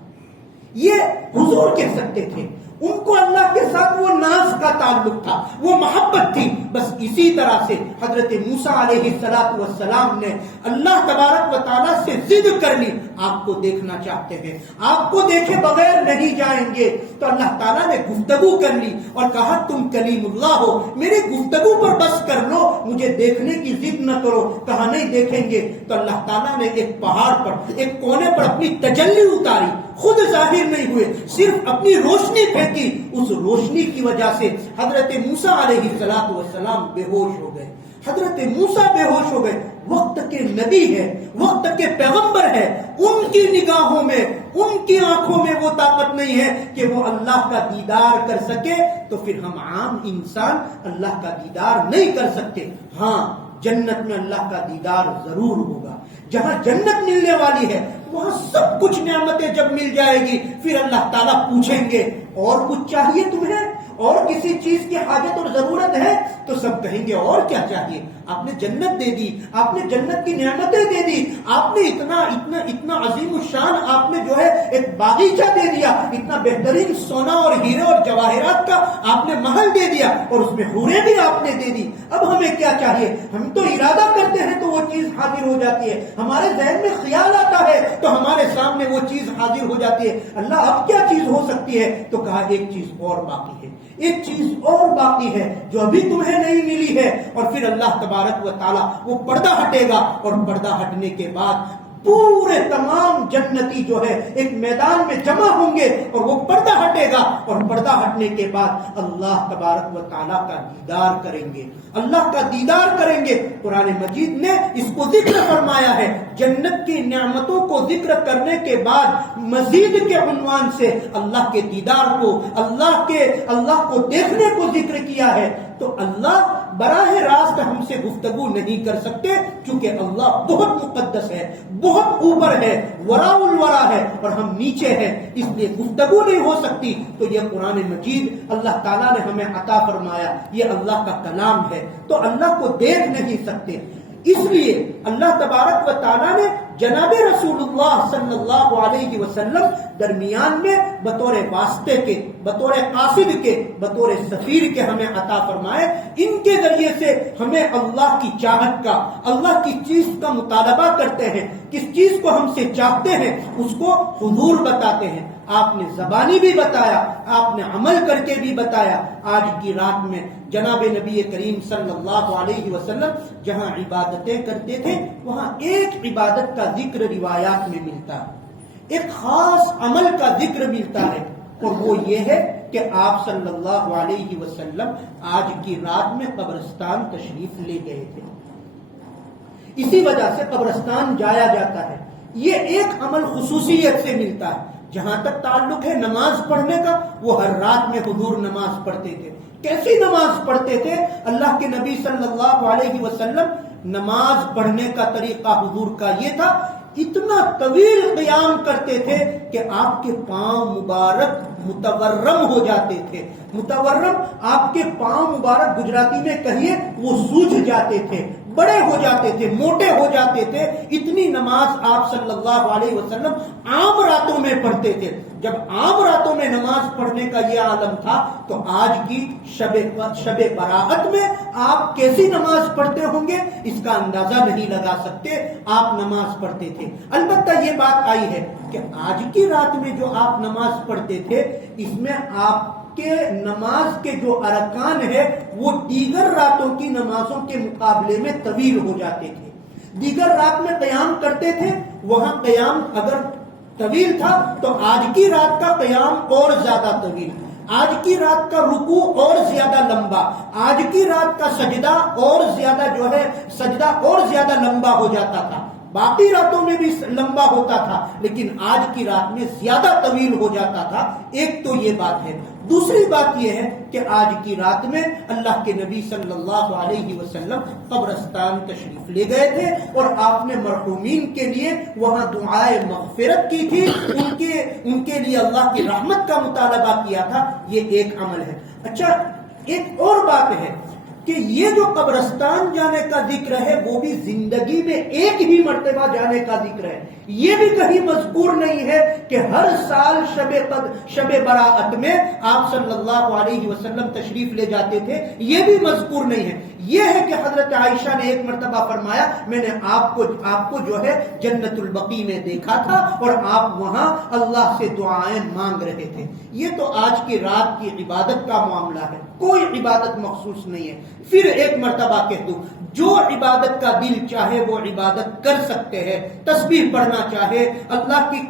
یہ حضور کہہ سکتے تھے، ان کو اللہ کے ساتھ وہ ناز کا تعلق تھا، وہ محبت تھی۔ بس اسی طرح سے حضرت موسیٰ علیہ السلام نے اللہ تبارک و تعالیٰ سے ضد کر لی، آپ کو دیکھنا چاہتے ہیں، آپ کو دیکھے بغیر نہیں جائیں گے۔ تو اللہ تعالیٰ نے گفتگو کر لی اور کہا تم کلیم اللہ ہو، میری گفتگو پر بس کر لو، مجھے دیکھنے کی ضد نہ کرو۔ کہا نہیں دیکھیں گے۔ تو اللہ تعالیٰ نے ایک پہاڑ پر، ایک کونے پر اپنی تجلی اتاری، خود ظاہر نہیں ہوئے، صرف اپنی روشنی پھینکی۔ اس روشنی کی وجہ سے حضرت موسیٰ علیہ السلام بے ہوش ہو گئے۔ حضرت موسیٰ بے ہوش ہو گئے، وقت کے نبی ہے، وقت کے پیغمبر ہے، ان کی نگاہوں میں، ان کی آنکھوں میں وہ طاقت نہیں ہے کہ وہ اللہ کا دیدار کر سکے۔ تو پھر ہم عام انسان اللہ کا دیدار نہیں کر سکتے۔ ہاں، جنت میں اللہ کا دیدار ضرور ہوگا۔ جہاں جنت ملنے والی ہے وہاں سب کچھ نعمتیں جب مل جائے گی، پھر اللہ تعالیٰ پوچھیں گے اور کچھ چاہیے تمہیں، اور کسی چیز کی حاجت اور ضرورت ہے؟ تو سب کہیں گے اور کیا چاہیے؟ آپ نے جنت دے دی، آپ نے جنت کی نعمتیں دے دی، آپ نے اتنا عظیم الشان آپ نے جو ہے ایک باغیچہ دے دیا، اتنا بہترین سونا اور ہیرے اور جواہرات کا آپ نے محل دے دیا، اور اس میں حوریں بھی آپ نے دے دی۔ اب ہمیں کیا چاہیے؟ ہم تو ارادہ کرتے ہیں تو وہ چیز حاضر ہو جاتی ہے، ہمارے ذہن میں خیال آتا ہے تو ہمارے سامنے وہ چیز حاضر ہو جاتی ہے۔ اللہ اب کیا چیز ہو سکتی ہے؟ تو کہا ایک چیز اور باقی ہے، ایک چیز اور باقی ہے جو ابھی تمہیں نہیں ملی ہے۔ اور پھر اللہ تبارک و تعالیٰ وہ پردہ ہٹے گا، اور پردہ ہٹنے کے بعد پورے تمام جنتی جو ہے ایک میدان میں جمع ہوں گے، اور وہ پردہ ہٹے گا، اور پردہ ہٹنے کے بعد اللہ تبارک و تعالیٰ کا دیدار کریں گے، اللہ کا دیدار کریں گے۔ قرآن مجید نے اس کو ذکر فرمایا ہے، جنت کی نعمتوں کو ذکر کرنے کے بعد مزید کے عنوان سے اللہ کے دیدار کو، اللہ کو دیکھنے کو ذکر کیا ہے۔ تو اللہ براہ راست ہم سے گفتگو نہیں کر سکتے، کیونکہ اللہ بہت مقدس ہے، بہت اوپر ہے، وراء الورا ہے، اور ہم نیچے ہیں، اس لیے گفتگو نہیں ہو سکتی۔ تو یہ قرآن مجید اللہ تعالیٰ نے ہمیں عطا فرمایا، یہ اللہ کا کلام ہے، تو اللہ کو دیکھ نہیں سکتے۔ اس لیے اللہ تبارک و تعالیٰ نے جناب رسول اللہ صلی اللہ علیہ وسلم درمیان میں بطور واسطے کے، بطور قاصد کے، بطور سفیر کے ہمیں عطا فرمائے۔ ان کے ذریعے سے ہمیں اللہ کی چاہت کا، اللہ کی چیز کا مطالبہ کرتے ہیں، کس چیز کو ہم سے چاہتے ہیں اس کو حضور بتاتے ہیں۔ آپ نے زبانی بھی بتایا، آپ نے عمل کر کے بھی بتایا۔ آج کی رات میں جناب نبی کریم صلی اللہ علیہ وسلم جہاں عبادتیں کرتے تھے، وہاں ایک عبادت کا ذکر روایات میں ملتا ہے، ایک خاص عمل کا ذکر ملتا ہے، اور وہ یہ ہے کہ آپ صلی اللہ علیہ وسلم آج کی رات میں قبرستان تشریف لے گئے تھے۔ اسی وجہ سے قبرستان جایا جاتا ہے۔ یہ ایک عمل خصوصیت سے ملتا ہے۔ جہاں تک تعلق ہے نماز پڑھنے کا، وہ ہر رات میں حضور نماز پڑھتے تھے۔ کیسی نماز پڑھتے تھے؟ اللہ کے نبی صلی اللہ علیہ وسلم نماز پڑھنے کا طریقہ حضور کا یہ تھا، اتنا طویل قیام کرتے تھے کہ آپ کے پاؤں مبارک متورم ہو جاتے تھے۔ متورم، آپ کے پاؤں مبارک گجراتی میں کہیے وہ سوج جاتے تھے، بڑے ہو جاتے تھے، موٹے ہو جاتے تھے۔ اتنی نماز آپ صلی اللہ علیہ وسلم عام راتوں میں پڑھتے تھے۔ جب عام راتوں میں نماز پڑھنے کا یہ عالم تھا، تو آج کی شب براءت میں آپ کیسی نماز پڑھتے ہوں گے اس کا اندازہ نہیں لگا سکتے۔ آپ نماز پڑھتے تھے۔ البتہ یہ بات آئی ہے کہ آج کی رات میں جو آپ نماز پڑھتے تھے، اس میں آپ کہ نماز کے جو ارکان ہے وہ دیگر راتوں کی نمازوں کے مقابلے میں طویل ہو جاتے تھے۔ دیگر رات میں قیام کرتے تھے، وہاں قیام اگر طویل تھا تو آج کی رات کا قیام اور زیادہ طویل، آج کی رات کا رکوع اور زیادہ لمبا، آج کی رات کا سجدہ اور زیادہ جو ہے سجدہ اور زیادہ لمبا ہو جاتا تھا۔ باقی راتوں میں بھی لمبا ہوتا تھا لیکن آج کی رات میں زیادہ طویل ہو جاتا تھا. ایک تو یہ بات ہے. دوسری بات یہ ہے کہ آج کی رات میں اللہ کے نبی صلی اللہ علیہ وسلم قبرستان تشریف لے گئے تھے اور آپ نے مرحومین کے لیے وہاں دعائے مغفرت کی تھی, ان کے لیے اللہ کی رحمت کا مطالبہ کیا تھا. یہ ایک عمل ہے. اچھا, ایک اور بات ہے کہ یہ جو قبرستان جانے کا ذکر ہے وہ بھی زندگی میں ایک ہی مرتبہ جانے کا ذکر ہے. یہ بھی کہیں مذکور نہیں ہے کہ ہر سال شب براءت میں آپ صلی اللہ علیہ وسلم تشریف لے جاتے تھے. یہ بھی مذکور نہیں ہے. یہ ہے کہ حضرت عائشہ نے ایک مرتبہ فرمایا میں نے آپ کو جو ہے جنت البقیع میں دیکھا تھا اور آپ وہاں اللہ سے دعائیں مانگ رہے تھے. یہ تو آج کی رات کی عبادت کا معاملہ ہے, کوئی عبادت مخصوص نہیں ہے. پھر ایک مرتبہ کہہ دوں, جو عبادت کا دل چاہے وہ عبادت کر سکتے ہیں. تسبیح پڑھنا چاہے, اللہ کی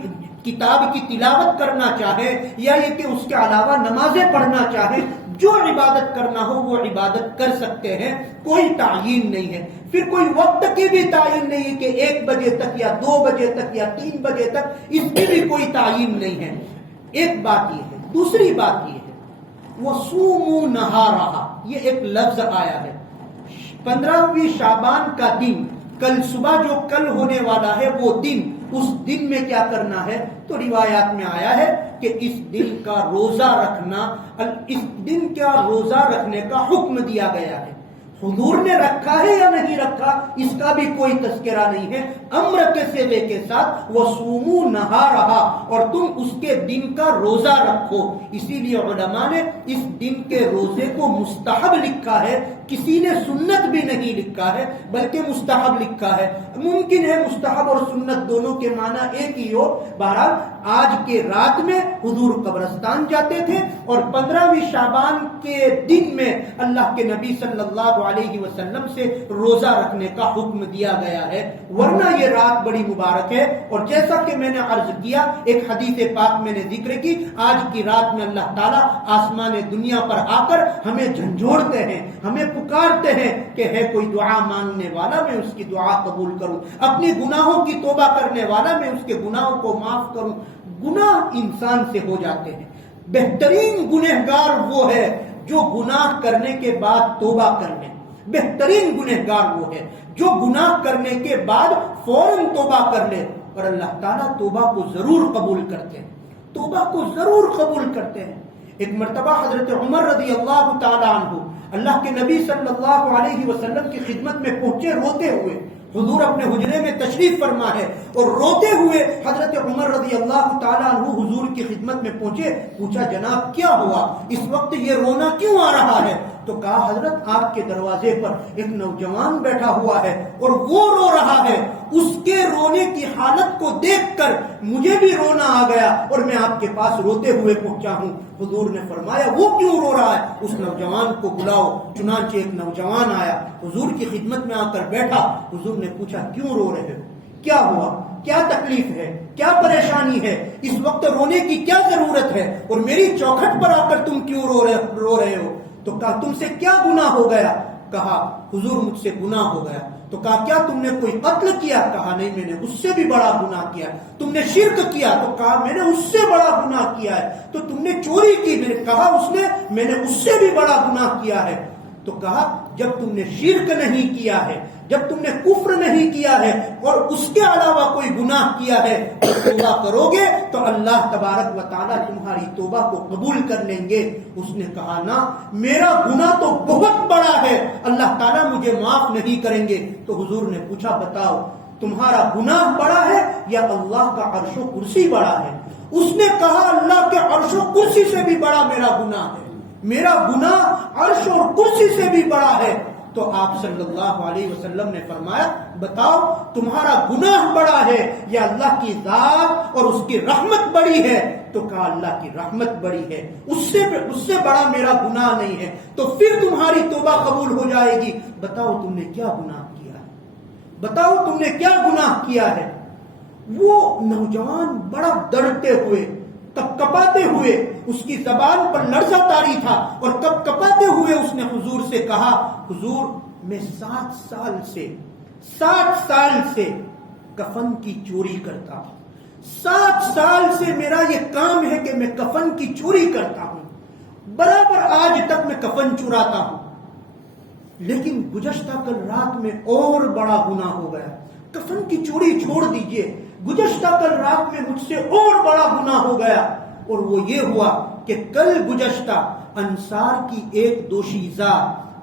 کتاب کی تلاوت کرنا چاہے, یا یہ کہ اس کے علاوہ نمازیں پڑھنا چاہے, جو عبادت کرنا ہو وہ عبادت کر سکتے ہیں. کوئی تعین نہیں ہے. پھر کوئی وقت کی بھی تعین نہیں ہے کہ 1 بجے تک یا 2 بجے تک یا 3 بجے تک, اس کی بھی کوئی تعین نہیں ہے. ایک بات یہ ہے. دوسری بات یہ ہے وَصُومُوا نَهَارَهَا, یہ ایک لفظ آیا ہے. 15ویں شعبان کا دن, کل صبح جو کل ہونے والا ہے وہ دن, اس دن میں کیا کرنا ہے؟ تو روایات میں آیا ہے کہ اس دن کا روزہ رکھنا, اس دن کا روزہ رکھنے کا حکم دیا گیا ہے. حضور نے رکھا ہے یا نہیں رکھا اس کا بھی کوئی تذکرہ نہیں ہے. امر کے صیغے کے ساتھ وَصُومُوا نَهَارَهَا, اور تم اس کے دن کا روزہ رکھو. اسی لیے علماء نے اس دن کے روزے کو مستحب لکھا ہے, کسی نے سنت بھی نہیں لکھا ہے بلکہ مستحب لکھا ہے. ممکن ہے مستحب اور سنت دونوں کے معنی ایک ہی ہو. بہرحال آج کے رات میں حضور قبرستان جاتے تھے اور 15ویں شعبان کے دن میں اللہ کے نبی صلی اللہ علیہ وسلم سے روزہ رکھنے کا حکم دیا گیا ہے. ورنہ یہ رات بڑی مبارک ہے. اور جیسا کہ میں نے عرض کیا, ایک حدیث پاک میں نے ذکر کی, آج کی رات میں اللہ تعالیٰ آسمان دنیا پر آ کر ہمیں جھنجھوڑتے ہیں, ہمیں پکارتے ہیں کہ ہے کوئی دعا مانگنے والا میں اس کی دعا قبول کروں, اپنی گناہوں کی توبہ کرنے والا میں اس کے گناہوں کو معاف کروں. گناہ انسان سے ہو جاتے ہیں. بہترین گنہگار وہ ہے جو گناہ کرنے کے بعد توبہ کر لے. بہترین گنہگار وہ ہے جو گناہ کرنے کے بعد فوراً توبہ کر لے. اور اللہ تعالیٰ توبہ کو ضرور قبول کرتے ہیں, توبہ کو ضرور قبول کرتے ہیں. ایک مرتبہ حضرت عمر رضی اللہ تعالیٰ عنہ اللہ کے نبی صلی اللہ علیہ وسلم کی خدمت میں پہنچے روتے ہوئے. حضور اپنے حجرے میں تشریف فرما ہے اور روتے ہوئے حضرت عمر رضی اللہ تعالیٰ عنہ حضور کی خدمت میں پہنچے. پوچھا جناب کیا ہوا, اس وقت یہ رونا کیوں آ رہا ہے؟ تو کہا حضرت آپ کے دروازے پر ایک نوجوان بیٹھا ہوا ہے اور وہ رو رہا ہے. اس کے رونے کی حالت کو دیکھ کر مجھے بھی رونا آ گیا اور میں آپ کے پاس روتے ہوئے پہنچا ہوں. حضور نے فرمایا وہ کیوں رو رہا ہے؟ اس نوجوان کو بلاؤ. چنانچہ ایک نوجوان آیا, حضور کی خدمت میں آ کر بیٹھا. حضور نے پوچھا کیوں رو رہے ہو, کیا ہوا, کیا تکلیف ہے, کیا پریشانی ہے, اس وقت رونے کی کیا ضرورت ہے, اور میری چوکھٹ پر آ کر تم کیوں رو رہے ہو؟ تو کہا تم سے کیا گناہ ہو گیا؟ کہا حضور مجھ سے گناہ ہو گیا. تو کہا کیا تم نے کوئی قتل کیا؟ کہا نہیں میں نے اس سے بھی بڑا گناہ کیا. تم نے شرک کیا؟ تو کہا میں نے اس سے بڑا گناہ کیا ہے. تو تم نے چوری کی؟ کہا میں نے اس سے بھی بڑا گناہ کیا ہے. تو کہا جب تم نے شرک نہیں کیا ہے, جب تم نے کفر نہیں کیا ہے اور اس کے علاوہ کوئی گناہ کیا ہے تو توبہ کرو گے تو اللہ تبارک و تعالیٰ تمہاری توبہ کو قبول کر لیں گے. اس نے کہا نا میرا گناہ تو بہت بڑا ہے, اللہ تعالیٰ مجھے معاف نہیں کریں گے. تو حضور نے پوچھا بتاؤ تمہارا گناہ بڑا ہے یا اللہ کا عرش و کرسی بڑا ہے؟ اس نے کہا اللہ کے عرش و کرسی سے بھی بڑا میرا گناہ ہے, میرا گناہ عرش اور کرسی سے بھی بڑا ہے. تو آپ صلی اللہ علیہ وسلم نے فرمایا بتاؤ تمہارا گناہ بڑا ہے یا اللہ کی ذات اور اس کی رحمت بڑی ہے؟ تو کہا اللہ کی رحمت بڑی ہے, اس سے بڑا میرا گناہ نہیں ہے. تو پھر تمہاری توبہ قبول ہو جائے گی. بتاؤ تم نے کیا گناہ کیا ہے, بتاؤ تم نے کیا گناہ کیا ہے؟ وہ نوجوان بڑا ڈرتے ہوئے, کپاتے ہوئے, اس کی زبان پر لرزہ طاری تھا اور کپاتے ہوئے اس نے حضور سے کہا حضور میں 60 سال سے کفن کی چوری کرتا ہوں. 7 سال سے میرا یہ کام ہے کہ میں کفن کی چوری کرتا ہوں. برابر آج تک میں کفن چراتا ہوں. لیکن گزشتہ کل رات میں اور بڑا گناہ ہو گیا. کفن کی چوری چھوڑ دیجئے, گزشتہ کل رات میں مجھ سے اور بڑا گناہ ہو گیا. اور وہ یہ ہوا کہ کل گزشتہ انصار کی ایک دوشیزہ,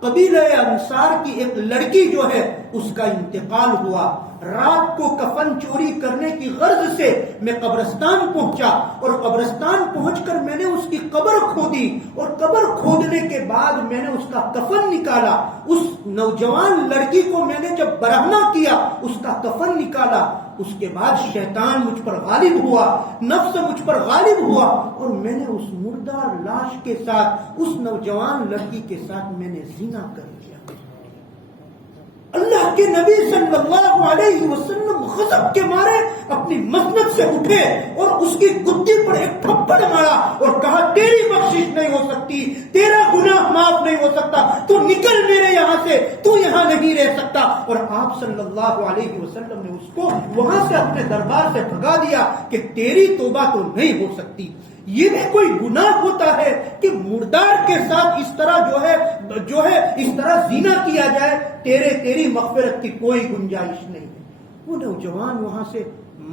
قبیلہ انصار کی ایک لڑکی جو ہے اس کا انتقال ہوا. رات کو کفن چوری کرنے کی غرض سے میں قبرستان پہنچا, اور قبرستان پہنچ کر میں نے اس کی قبر کھودی, اور قبر کھودنے کے بعد میں نے اس کا کفن نکالا. اس نوجوان لڑکی کو میں نے جب برہنہ کیا, اس کا کفن نکالا. اس کے بعد شیطان مجھ پر غالب ہوا, نفس مجھ پر غالب ہوا, اور میں نے اس مردار لاش کے ساتھ, اس نوجوان لڑکی کے ساتھ میں نے زنا کر لیا. اللہ کے نبی صلی اللہ علیہ وسلم غضب کے مارے اپنی مسند سے اٹھے اور اس کی گدی پر ایک تھپڑ مارا اور کہا تیری بخشش نہیں ہو سکتی, تیرا گناہ معاف نہیں ہو سکتا, تو نکل میرے یہاں سے, تو یہاں نہیں رہ سکتا. اور آپ صلی اللہ علیہ وسلم نے اس کو وہاں سے اپنے دربار سے بھگا دیا کہ تیری توبہ تو نہیں ہو سکتی. یہ بھی کوئی گناہ ہوتا ہے کہ مردار کے ساتھ اس طرح جو ہے اس طرح زنا کیا جائے؟ تیری مغفرت کی کوئی گنجائش نہیں ہے. وہ نوجوان وہاں سے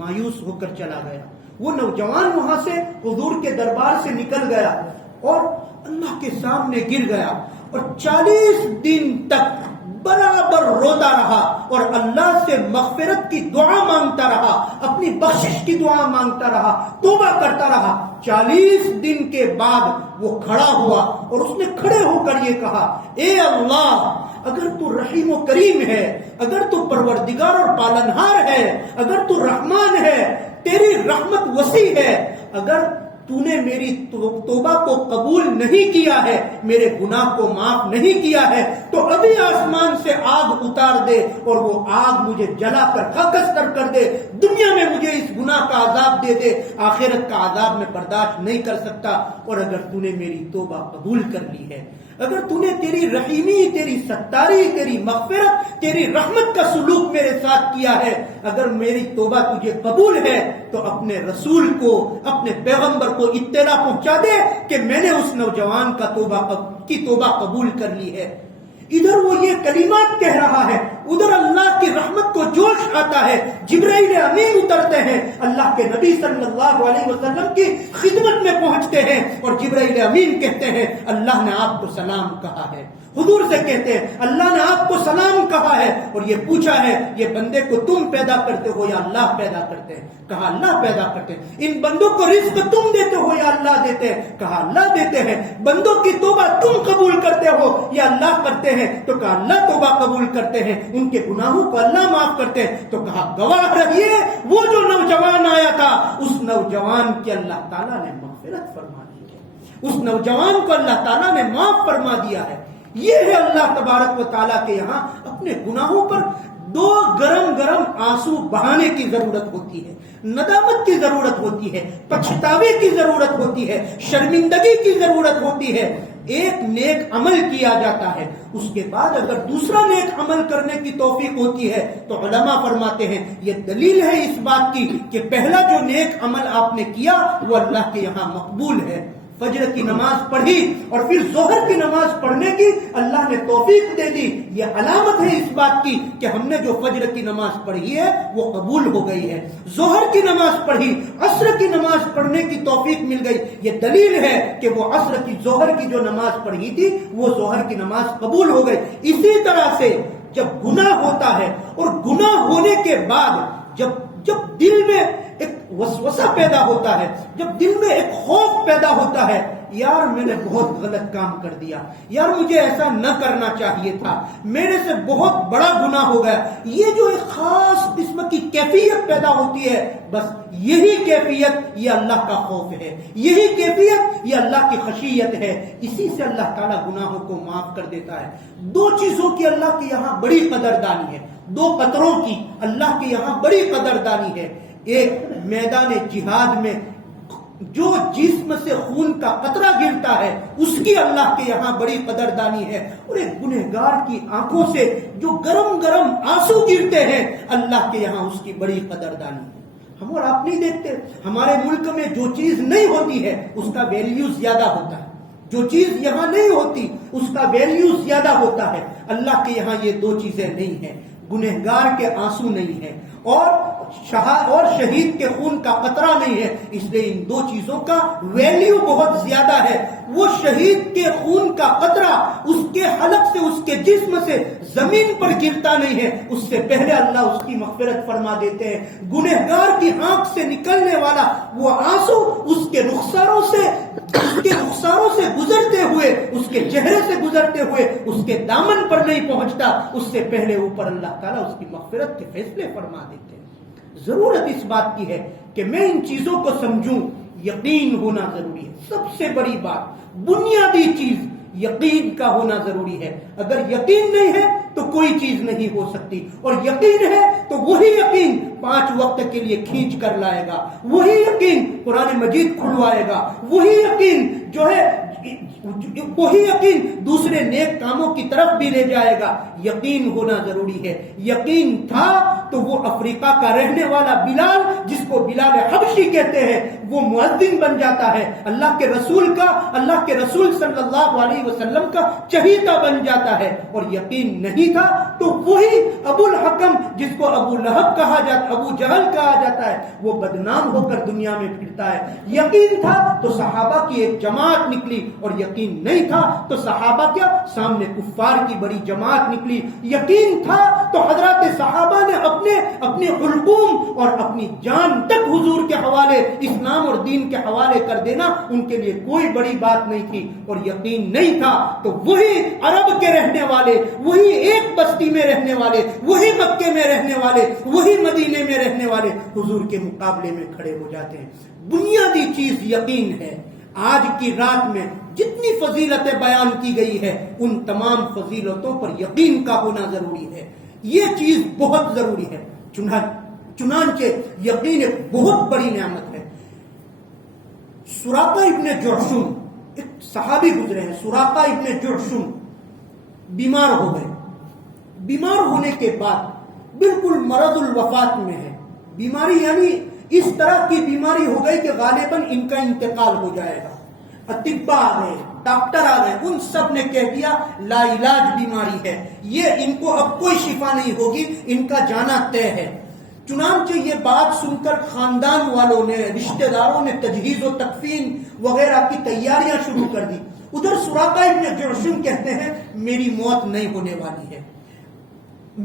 مایوس ہو کر چلا گیا. وہ نوجوان وہاں سے حضور کے دربار سے نکل گیا اور اللہ کے سامنے گر گیا, اور 40 دن تک برابر روتا رہا اور اللہ سے مغفرت کی دعا مانگتا رہا, اپنی بخشش کی دعا مانگتا رہا, توبہ کرتا رہا. 40 دن کے بعد وہ کھڑا ہوا اور اس نے کھڑے ہو کر یہ کہا, اے اللہ, اگر تو رحیم و کریم ہے, اگر تو پروردگار اور پالنہار ہے, اگر تو رحمان ہے, تیری رحمت وسیع ہے, اگر تو نے میری توبہ کو قبول نہیں کیا ہے, میرے گناہ کو معاف نہیں کیا ہے, تو ابھی آسمان سے آگ اتار دے اور وہ آگ مجھے جلا کر خاکستر کر دے. دنیا میں مجھے اس گناہ کا عذاب دے دے, آخرت کا عذاب میں برداشت نہیں کر سکتا. اور اگر تو نے میری توبہ قبول کر لی ہے, اگر تو نے تیری رحیمی, تیری ستاری, تیری مغفرت, تیری رحمت کا سلوک میرے ساتھ کیا ہے, اگر میری توبہ تجھے قبول ہے, تو اپنے رسول کو, اپنے پیغمبر کو اطلاع پہنچا دے کہ میں نے اس نوجوان کا توبہ قبول کر لی ہے. ادھر وہ یہ کلمات کہہ رہا ہے, ادھر اللہ کی رحمت کو جوش آتا ہے. جبرائیل امین اترتے ہیں, اللہ کے نبی صلی اللہ علیہ وسلم کی خدمت میں پہنچتے ہیں, اور جبرائیل امین کہتے ہیں اللہ نے آپ کو سلام کہا ہے. حضور سے کہتے ہیں اللہ نے آپ کو سلام کہا ہے, اور یہ پوچھا ہے یہ بندے کو تم پیدا کرتے ہو یا اللہ پیدا کرتے ہیں؟ کہا اللہ پیدا کرتے ہیں. ان بندوں کو رزق تم دیتے ہو یا اللہ دیتے ہیں؟ کہا اللہ دیتے ہیں. بندوں کی توبہ تم قبول کرتے ہو یا اللہ کرتے ہیں؟ تو کہا اللہ توبہ قبول کرتے ہیں. ان کے گناہوں کو اللہ معاف کرتے ہیں. تو کہا گواہ رہیے وہ جو نوجوان آیا تھا, اس نوجوان کی اللہ تعالیٰ نے مغفرت فرما دی ہے, اس نوجوان کو اللہ تعالیٰ نے معاف فرما دیا ہے. یہ ہے اللہ تبارک و تعالیٰ کے یہاں اپنے گناہوں پر 2 گرم آنسو بہانے کی ضرورت ہوتی ہے, ندامت کی ضرورت ہوتی ہے, پچھتاوے کی ضرورت ہوتی ہے, شرمندگی کی ضرورت ہوتی ہے. ایک نیک عمل کیا جاتا ہے, اس کے بعد اگر دوسرا نیک عمل کرنے کی توفیق ہوتی ہے تو علماء فرماتے ہیں یہ دلیل ہے اس بات کی کہ پہلا جو نیک عمل آپ نے کیا وہ اللہ کے یہاں مقبول ہے. فجر کی نماز پڑھی اور پھر ظہر کی نماز پڑھنے کی اللہ نے توفیق دے دی, یہ علامت ہے اس بات کی کہ ہم نے جو فجر کی نماز پڑھی ہے وہ قبول ہو گئی ہے. ظہر کی نماز پڑھی, عصر کی نماز پڑھنے کی توفیق مل گئی, یہ دلیل ہے کہ وہ عصر کی, ظہر کی جو نماز پڑھی تھی وہ ظہر کی نماز قبول ہو گئی. اسی طرح سے جب گناہ ہوتا ہے اور گناہ ہونے کے بعد جب دل میں ایک وسوسہ پیدا ہوتا ہے, جب دل میں ایک خوف پیدا ہوتا ہے, یار میں نے بہت غلط کام کر دیا, یار مجھے ایسا نہ کرنا چاہیے تھا, میرے سے بہت بڑا گناہ ہو گیا, یہ جو ایک خاص قسم کی کیفیت پیدا ہوتی ہے, بس یہی کیفیت یہ اللہ کا خوف ہے, یہی کیفیت یہ اللہ کی خشیت ہے. اسی سے اللہ تعالیٰ گناہوں کو معاف کر دیتا ہے. 2 چیزوں کی اللہ کے یہاں بڑی قدردانی ہے, 2 قطروں کی اللہ کے یہاں بڑی قدردانی ہے. ایک میدان جہاد میں جو جسم سے خون کا قطرہ گرتا ہے اس کی اللہ کے یہاں بڑی قدردانی ہے، اور ایک گنہگار کی آنکھوں سے جو گرم گرم آنسو گرتے ہیں اللہ کے یہاں اس کی بڑی قدردانی ہے۔ ہم اور آپ نہیں دیکھتے، ہمارے ملک میں جو چیز نہیں ہوتی ہے اس کا ویلیو زیادہ ہوتا ہے، جو چیز یہاں نہیں ہوتی اس کا ویلیو زیادہ ہوتا ہے۔ اللہ کے یہاں یہ دو چیزیں نہیں ہیں، گنہگار کے آنسو نہیں ہے اور شہید کے خون کا قطرہ نہیں ہے، اس لیے ان دو چیزوں کا ویلیو بہت زیادہ ہے۔ وہ شہید کے خون کا قطرہ اس کے حلق سے، اس کے جسم سے زمین پر گرتا نہیں ہے، اس سے پہلے اللہ اس کی مغفرت فرما دیتے ہیں۔ گنہگار کی آنکھ سے نکلنے والا وہ آنسو اس کے رخساروں سے گزرتے ہوئے، اس کے چہرے سے گزرتے ہوئے اس کے دامن پر نہیں پہنچتا، اس سے پہلے اوپر اللہ تعالیٰ اس کی مغفرت کے فیصلے فرما دیتے ہیں۔ ضرورت اس بات کی ہے کہ میں ان چیزوں کو سمجھوں، یقین ہونا ضروری ہے۔ سب سے بڑی بات، بنیادی چیز یقین کا ہونا ضروری ہے۔ اگر یقین نہیں ہے تو کوئی چیز نہیں ہو سکتی، اور یقین ہے تو وہی یقین 5 وقت کے لیے کھینچ کر لائے گا، وہی یقین قرآن مجید کھلوائے گا، وہی یقین وہی یقین دوسرے نیک کاموں کی طرف بھی لے جائے گا۔ یقین ہونا ضروری ہے۔ یقین تھا تو وہ افریقہ کا رہنے والا بلال، جس کو بلال حبشی کہتے ہیں، وہ مؤذن بن جاتا ہے، اللہ کے رسول صلی اللہ علیہ وسلم کا چہیتا بن جاتا ہے۔ اور یقین نہیں تھا تو وہی ابو الحکم، جس کو ابو لہب کہا جاتا، ابو جہل کہا جاتا ہے، وہ بدنام ہو کر دنیا میں پھرتا ہے۔ یقین تھا تو صحابہ کی ایک جماعت نکلی، اور یقین نہیں تھا تو صحابہ کیا، سامنے کفار کی بڑی جماعت نکلی۔ یقین تھا تو حضرات صحابہ نے اپنے حلقوم اور اپنی جان تک حضور کے حوالے، اسلام اور دین کے حوالے کر دینا ان کے لیے کوئی بڑی بات نہیں تھی۔ اور یقین نہیں تھا تو وہی عرب کے رہنے والے، وہی ایک بستی میں رہنے والے، وہی مکے میں رہنے والے، وہی مدینے میں رہنے والے حضور کے مقابلے میں کھڑے ہو جاتے ہیں۔ بنیادی چیز یقین ہے۔ آج کی رات میں جتنی فضیلتیں بیان کی گئی ہے، ان تمام فضیلتوں پر یقین کا ہونا ضروری ہے۔ یہ چیز بہت ضروری ہے۔ چنانچہ یقین ایک بہت بڑی نعمت ہے۔ سراقہ ابن جعشم، ایک صحابی گزرے ہیں، سراقہ ابن جعشم بیمار ہو گئے۔ بیمار ہونے کے بعد بالکل مرض الوفات میں ہے، بیماری یعنی اس طرح کی بیماری ہو گئی کہ غالباً ان کا انتقال ہو جائے گا۔ اطباء آ گئے، ڈاکٹر آ گئے، ان سب نے کہہ دیا لا علاج بیماری ہے، یہ ان کو اب کوئی شفا نہیں ہوگی، ان کا جانا طے ہے۔ چنانچہ یہ بات سن کر خاندان والوں نے، رشتہ داروں نے تجہیز و تکفین وغیرہ کی تیاریاں شروع کر دی۔ ادھر سراقہ ابن جعشم کہتے ہیں میری موت نہیں ہونے والی ہے،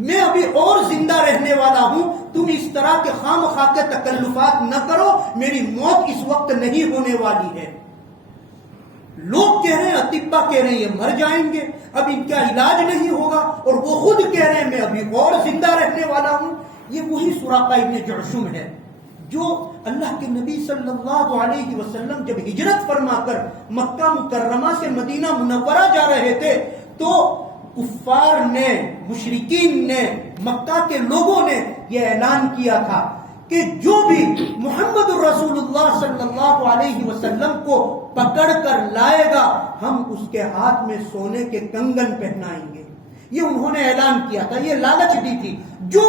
میں ابھی اور زندہ رہنے والا ہوں، تم اس طرح کے خام خواہ کے تکلفات نہ کرو، میری موت اس وقت نہیں ہونے والی ہے۔ لوگ کہہ رہے ہیں، اطباء کہہ رہے ہیں یہ مر جائیں گے، اب ان کا علاج نہیں ہوگا، اور وہ خود کہہ رہے ہیں میں ابھی اور زندہ رہنے والا ہوں۔ یہ وہی سراقہ ابن جعشم ہے جو اللہ کے نبی صلی اللہ علیہ وسلم جب ہجرت فرما کر مکہ مکرمہ سے مدینہ منورہ جا رہے تھے تو کفار نے، مشرکین نے، مکہ کے لوگوں نے یہ اعلان کیا تھا کہ جو بھی محمد الرسول اللہ صلی اللہ علیہ وسلم کو پکڑ کر لائے گا ہم اس کے ہاتھ میں سونے کے کنگن پہنائیں گے۔ یہ انہوں نے اعلان کیا تھا، یہ لالچ دی تھی، جو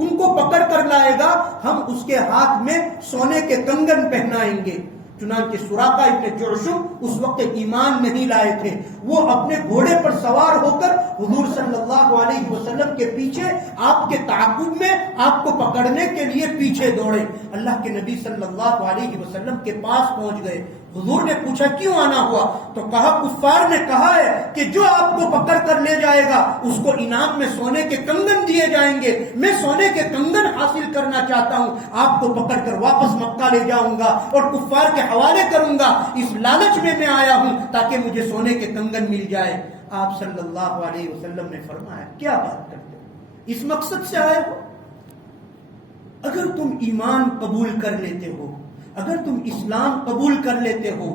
ان کو پکڑ کر لائے گا ہم اس کے ہاتھ میں سونے کے کنگن پہنائیں گے۔ چنانچہ سراقہ ابن جعشم اس وقت ایمان نہیں لائے تھے، وہ اپنے گھوڑے پر سوار ہو کر حضور صلی اللہ علیہ وسلم کے پیچھے، آپ کے تعاقب میں، آپ کو پکڑنے کے لیے پیچھے دوڑے۔ اللہ کے نبی صلی اللہ علیہ وسلم کے پاس پہنچ گئے۔ حضور نے پوچھا کیوں آنا ہوا؟ تو کہا کفار نے کہا ہے کہ جو آپ کو پکڑ کر لے جائے گا اس کو انعام میں سونے کے کنگن دیے جائیں گے، میں سونے کے کنگن حاصل کرنا چاہتا ہوں، آپ کو پکڑ کر واپس مکہ لے جاؤں گا اور کفار کے حوالے کروں گا، اس لالچ میں آیا ہوں تاکہ مجھے سونے کے کنگن مل جائے۔ آپ صلی اللہ علیہ وسلم نے فرمایا کیا بات کرتے ہو، اس مقصد سے آئے ہو؟ اگر تم ایمان قبول کر لیتے ہو، اگر تم اسلام قبول کر لیتے ہو،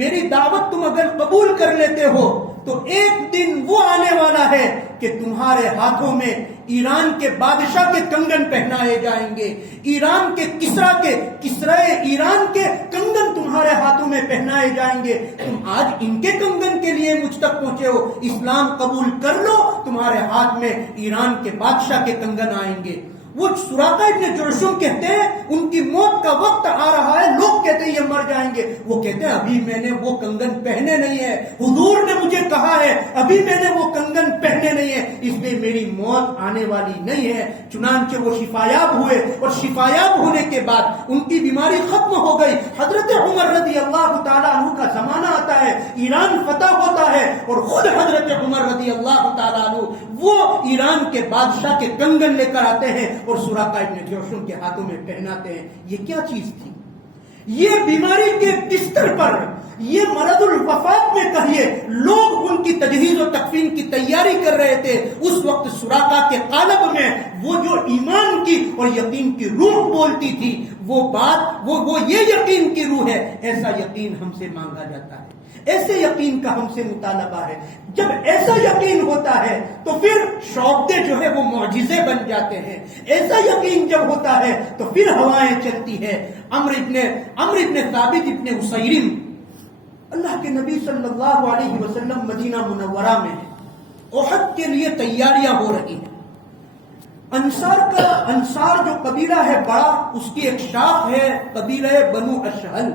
میری دعوت تم اگر قبول کر لیتے ہو تو ایک دن وہ آنے والا ہے کہ تمہارے ہاتھوں میں ایران کے بادشاہ کے کنگن پہنائے جائیں گے، ایران کے کسرائے ایران کے کنگن تمہارے ہاتھوں میں پہنائے جائیں گے، تم آج ان کے کنگن کے لیے مجھ تک پہنچے ہو، اسلام قبول کر لو، تمہارے ہاتھ میں ایران کے بادشاہ کے کنگن آئیں گے۔ وہ سراقہ ابن جرشم کہتے ہیں ان کی موت کا وقت آ رہا ہے، لوگ کہتے ہیں یہ مر جائیں گے، وہ کہتے ہیں ابھی میں نے وہ کنگن پہنے نہیں ہے، حضور نے مجھے کہا ہے ابھی میں نے وہ کنگن پہنے نہیں ہے، اس لیے میری موت آنے والی نہیں ہے۔ چنانچہ وہ شفایاب ہوئے، اور شفایاب ہونے کے بعد ان کی بیماری ختم ہو گئی۔ حضرت عمر رضی اللہ تعالیٰ عنہ کا زمانہ آتا ہے، ایران فتح ہوتا ہے، اور خود حضرت عمر رضی اللہ تعالیٰ عنہ وہ ایران کے بادشاہ کے کنگن لے کر آتے ہیں اور سراقہ ابن جوشم کے ہاتھوں میں پہناتے ہیں۔ یہ کیا چیز تھی؟ یہ بیماری کے بستر پر، یہ مرض الوفات میں کہیے، لوگ ان کی تجہیز و تکفین کی تیاری کر رہے تھے، اس وقت سراقہ کے قالب میں وہ جو ایمان کی اور یقین کی روح بولتی تھی، وہ بات وہ یہ یقین کی روح ہے۔ ایسا یقین ہم سے مانگا جاتا ہے، ایسے یقین کا ہم سے مطالبہ ہے۔ جب ایسا یقین ہوتا ہے تو پھر شعبے جو ہے وہ معجزے بن جاتے ہیں۔ ایسا یقین جب ہوتا ہے تو پھر ہوائیں چلتی ہے۔ عمرو ابن ثابت ابن اسیرم، اللہ کے نبی صلی اللہ علیہ وسلم مدینہ منورہ میں ہے، احد کے لیے تیاریاں ہو رہی ہیں۔ انصار جو قبیلہ ہے بڑا، اس کی ایک شاخ ہے قبیلہ بنو اشہل۔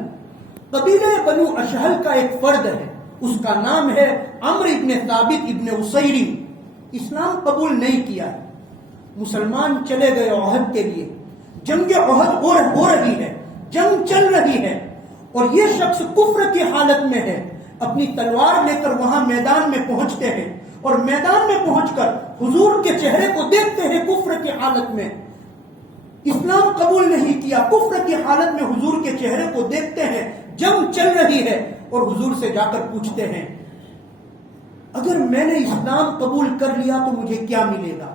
قبیلہ بنو اشہل کا ایک فرد ہے، اس کا نام ہے عمرو ابن ثابت ابن اسیرم۔ اسلام قبول نہیں کیا ہے، مسلمان چلے گئے احد کے لیے، جنگ احد ہو رہی ہے، جنگ چل رہی ہے، اور یہ شخص کفر کی حالت میں ہے، اپنی تلوار لے کر وہاں میدان میں پہنچتے ہیں، اور میدان میں پہنچ کر حضور کے چہرے کو دیکھتے ہیں کفر کی حالت میں، اسلام قبول نہیں کیا، کفر کی حالت میں حضور کے چہرے کو دیکھتے ہیں، جنگ چل رہی ہے، اور حضور سے جا کر پوچھتے ہیں اگر میں نے اسلام قبول کر لیا تو مجھے کیا ملے گا؟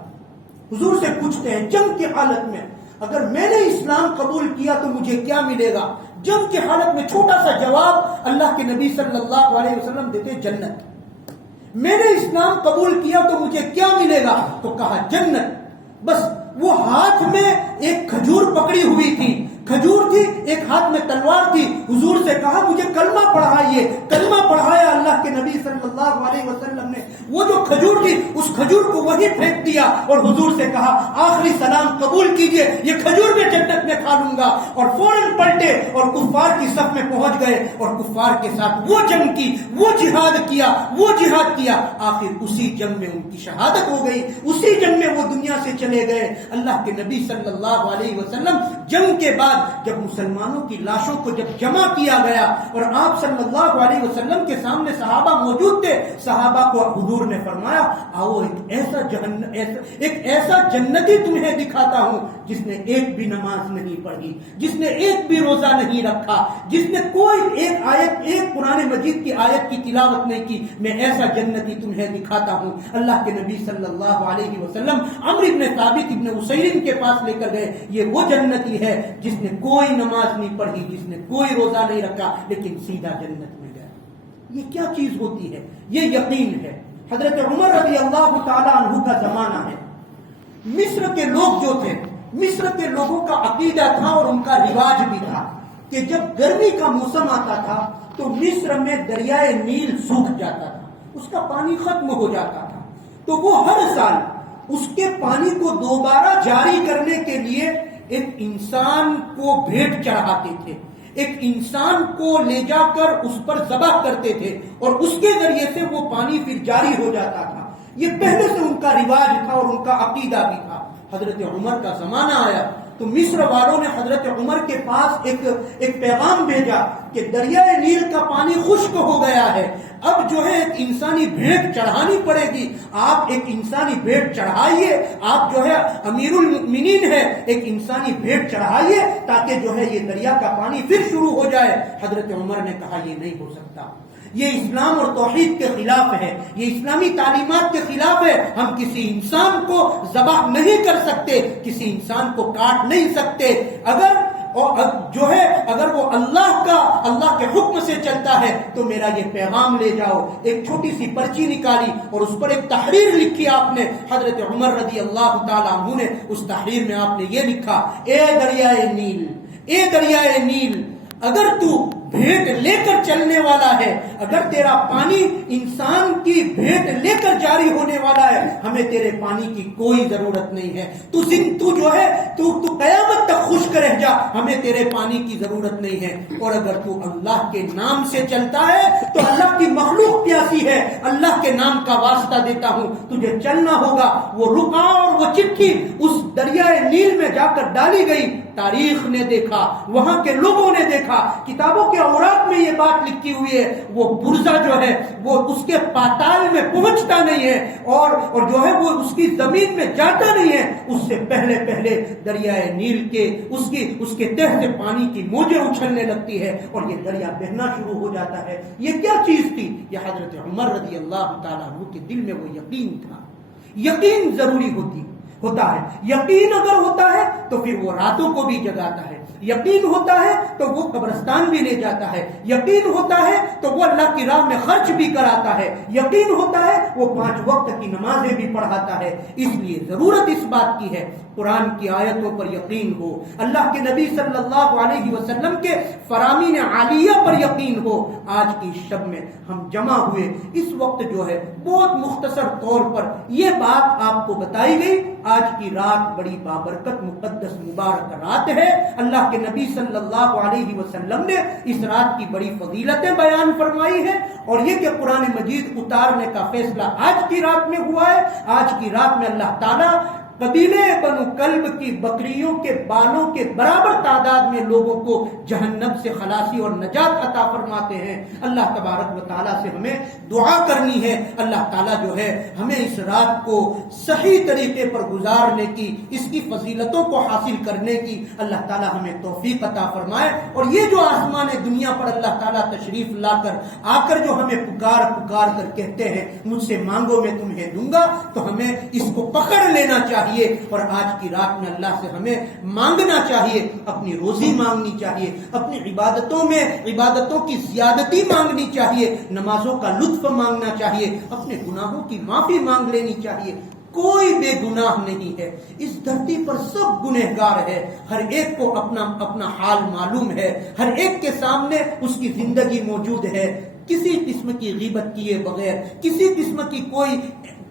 حضور سے پوچھتے ہیں جنگ کی حالت میں، اگر میں نے اسلام قبول کیا تو مجھے کیا ملے گا؟ جنگ کی حالت میں چھوٹا سا جواب اللہ کے نبی صلی اللہ علیہ وسلم دیتے، جنت۔ میں نے اسلام قبول کیا تو مجھے کیا ملے گا؟ تو کہا جنت۔ بس وہ ہاتھ میں ایک کھجور پکڑی ہوئی تھی، کھجور تھی، ایک ہاتھ میں تلوار تھی، حضور سے کہا مجھے کلمہ پڑھائیے، کلمہ پڑھایا اللہ کے نبی صلی اللہ علیہ وسلم نے، وہ جو کھجور تھی اس کھجور کو وہی پھینک دیا، اور حضور سے کہا آخری سلام قبول کیجئے، یہ کھجور میں جنت میں کھا لوں گا، اور فوراً پلٹے اور کفار کی صف میں پہنچ گئے، اور کفار کے ساتھ وہ جنگ کی، وہ جہاد کیا، آخر اسی جنگ میں ان کی شہادت ہو گئی، اسی جنگ میں وہ دنیا سے چلے گئے۔ اللہ کے نبی صلی اللہ علیہ وسلم جنگ کے بعد جب مسلمانوں کی لاشوں کو جب جمع کیا گیا اور آپ صلی اللہ علیہ وسلم کے سامنے صحابہ موجود تھے، صحابہ کو حضور نے فرمایا آؤ ایک ایسا جنتی تمہیں دکھاتا ہوں جس نے ایک بھی نماز نہیں پڑھی، جس نے ایک بھی روزہ نہیں رکھا، جس نے کوئی ایک قرآن مجید کی آیت کی تلاوت نہیں کی، میں ایسا جنتی تمہیں دکھاتا ہوں۔ اللہ کے نبی صلی اللہ علیہ وسلم عمرو ابن ثابت ابن اسیرم کے پاس لے کر گئے، یہ وہ جنتی ہے جس نے کوئی نماز نہیں پڑھی، جس نے کوئی روزہ نہیں رکھا، لیکن سیدھا جنت میں گیا۔ یہ کیا چیز ہوتی ہے؟ یہ یقین ہے۔ حضرت عمر رضی اللہ تعالی عنہ کا زمانہ ہے، مصر کے لوگ جو تھے، مصر کے لوگوں کا عقیدہ تھا اور ان کا رواج بھی تھا کہ جب گرمی کا موسم آتا تھا تو مصر میں دریائے نیل سوکھ جاتا تھا، اس کا پانی ختم ہو جاتا تھا، تو وہ ہر سال اس کے پانی کو دوبارہ جاری کرنے کے لیے ایک انسان کو بھیٹ چڑھاتے تھے، ایک انسان کو لے جا کر اس پر ذبح کرتے تھے، اور اس کے ذریعے سے وہ پانی پھر جاری ہو جاتا تھا۔ یہ پہلے سے ان کا رواج تھا اور ان کا عقیدہ بھی تھا۔ حضرت عمر کا زمانہ آیا تو مصر والوں نے حضرت عمر کے پاس ایک پیغام بھیجا کہ دریائے نیل کا پانی خشک ہو گیا ہے، اب جو ہے ایک انسانی بھیٹ چڑھانی پڑے گی، آپ ایک انسانی بھیٹ چڑھائیے، آپ جو ہے امیر المؤمنین ہے، ایک انسانی بھیٹ چڑھائیے تاکہ جو ہے یہ دریا کا پانی پھر شروع ہو جائے۔ حضرت عمر نے کہا یہ نہیں ہو سکتا، یہ اسلام اور توحید کے خلاف ہے، یہ اسلامی تعلیمات کے خلاف ہے، ہم کسی انسان کو ذبح نہیں کر سکتے، کسی انسان کو کاٹ نہیں سکتے، اور جو ہے اگر وہ اللہ کے حکم سے چلتا ہے تو میرا یہ پیغام لے جاؤ. ایک چھوٹی سی پرچی نکالی اور اس پر ایک تحریر لکھی آپ نے. حضرت عمر رضی اللہ تعالیٰ عنہ نے اس تحریر میں آپ نے یہ لکھا: اے دریائے نیل، اے دریائے نیل، اگر تو بھیٹ لے کر چلنے والا ہے، اگر تیرا پانی انسان کی بھیٹ لے کر جاری ہونے والا ہے، ہمیں تیرے پانی کی کوئی ضرورت نہیں ہے. تو جو ہے تو قیامت تک خشک رہ جا، ہمیں تیرے پانی کی ضرورت نہیں ہے. اور اگر تو اللہ کے نام سے چلتا ہے تو اللہ کی مخلوق پیاسی ہے، اللہ کے نام کا واسطہ دیتا ہوں، تجھے چلنا ہوگا. وہ رکا اور وہ چٹھی اس دریائے نیل میں جا کر ڈالی گئی. تاریخ نے دیکھا، وہاں کے لوگوں نے دیکھا، کتابوں کے اوراق میں یہ بات لکھی ہوئی ہے. وہ برزہ جو ہے وہ اس کے پاتال میں پہنچتا نہیں ہے اور جو ہے وہ اس کی زمین میں جاتا نہیں ہے. اس سے پہلے دریائے نیل کے اس کے تہ سے پانی کی موجیں اچھلنے لگتی ہے اور یہ دریا بہنا شروع ہو جاتا ہے. یہ کیا چیز تھی؟ یہ حضرت عمر رضی اللہ تعالیٰ عنہ کے دل میں وہ یقین تھا. یقین ضروری ہوتا ہے. یقین اگر ہوتا ہے تو پھر وہ راتوں کو بھی جگاتا ہے. یقین ہوتا ہے تو وہ قبرستان بھی لے جاتا ہے. یقین ہوتا ہے تو وہ اللہ کی راہ میں خرچ بھی کراتا ہے. یقین ہوتا ہے وہ 5 وقت کی نمازیں بھی پڑھاتا ہے. اس لیے ضرورت اس بات کی ہے قرآن کی آیتوں پر یقین ہو، اللہ کے نبی صلی اللہ علیہ وسلم کے فرامین عالیہ پر یقین ہو. آج کی شب میں ہم جمع ہوئے، اس وقت جو ہے بہت مختصر طور پر یہ بات آپ کو بتائی گئی. آج کی رات بڑی بابرکت مقدس مبارک رات ہے. اللہ کے نبی صلی اللہ علیہ وسلم نے اس رات کی بڑی فضیلتیں بیان فرمائی ہیں اور یہ کہ قرآن مجید اتارنے کا فیصلہ آج کی رات میں ہوا ہے. آج کی رات میں اللہ تعالیٰ قبیلے بنو کلب کی بکریوں کے بالوں کے برابر تعداد میں لوگوں کو جہنم سے خلاصی اور نجات عطا فرماتے ہیں. اللہ تبارک و تعالیٰ سے ہمیں دعا کرنی ہے. اللہ تعالیٰ جو ہے ہمیں اس رات کو صحیح طریقے پر گزارنے کی، اس کی فضیلتوں کو حاصل کرنے کی اللہ تعالیٰ ہمیں توفیق عطا فرمائے. اور یہ جو آسمان دنیا پر اللہ تعالیٰ تشریف لا کر جو ہمیں پکار کر کہتے ہیں مجھ سے مانگو میں تمہیں دوں گا، تو ہمیں اس کو پکڑ لینا چاہیے. اور آج کی رات میں اللہ سے ہمیں مانگنا چاہیے، اپنی روزی مانگنی چاہیے، اپنی عبادتوں کی زیادتی مانگنی چاہیے، نمازوں کا لطف مانگنا چاہیے، اپنے گناہوں کی معافی مانگ لینی چاہیے. کوئی بے گناہ نہیں ہے، اس دھرتی پر سب گنہگار ہے. ہر ایک کو اپنا حال معلوم ہے، ہر ایک کے سامنے اس کی زندگی موجود ہے. کسی قسم کی غیبت کیے بغیر، کسی قسم کی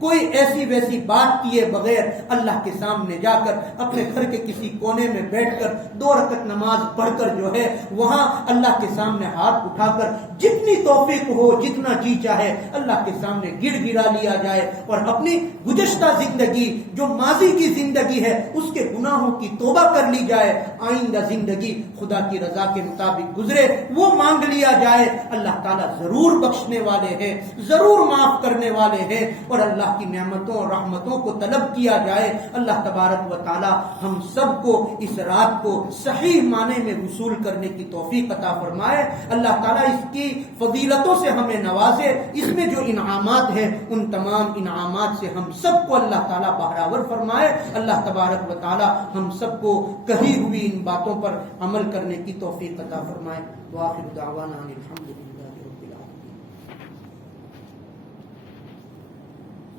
کوئی ایسی ویسی بات کیے بغیر اللہ کے سامنے جا کر اپنے گھر کے کسی کونے میں بیٹھ کر 2 رکعت نماز پڑھ کر جو ہے وہاں اللہ کے سامنے ہاتھ اٹھا کر جتنی توفیق ہو، جتنا جی چاہے اللہ کے سامنے گڑ گڑا لیا جائے اور اپنی گزشتہ زندگی جو ماضی کی زندگی ہے اس کے گناہوں کی توبہ کر لی جائے. آئندہ زندگی خدا کی رضا کے مطابق گزرے وہ مانگ لیا جائے. اللہ تعالیٰ ضرور بخشنے والے ہیں، ضرور معاف کرنے والے ہیں. اور اللہ کی نعمتوں اور رحمتوں کو طلب کیا جائے. اللہ تبارک و تعالی ہم سب کو اس رات کو صحیح معنی میں وصول کرنے کی توفیق عطا فرمائے. اللہ تعالیٰ اس کی فضیلتوں سے ہمیں نوازے. اس میں جو انعامات ہیں ان تمام انعامات سے ہم سب کو اللہ تعالیٰ بہراور فرمائے. اللہ تبارک و تعالی ہم سب کو کہی ہوئی ان باتوں پر عمل کرنے کی توفیق عطا فرمائے. وآخر دعوانا الحمدللہ.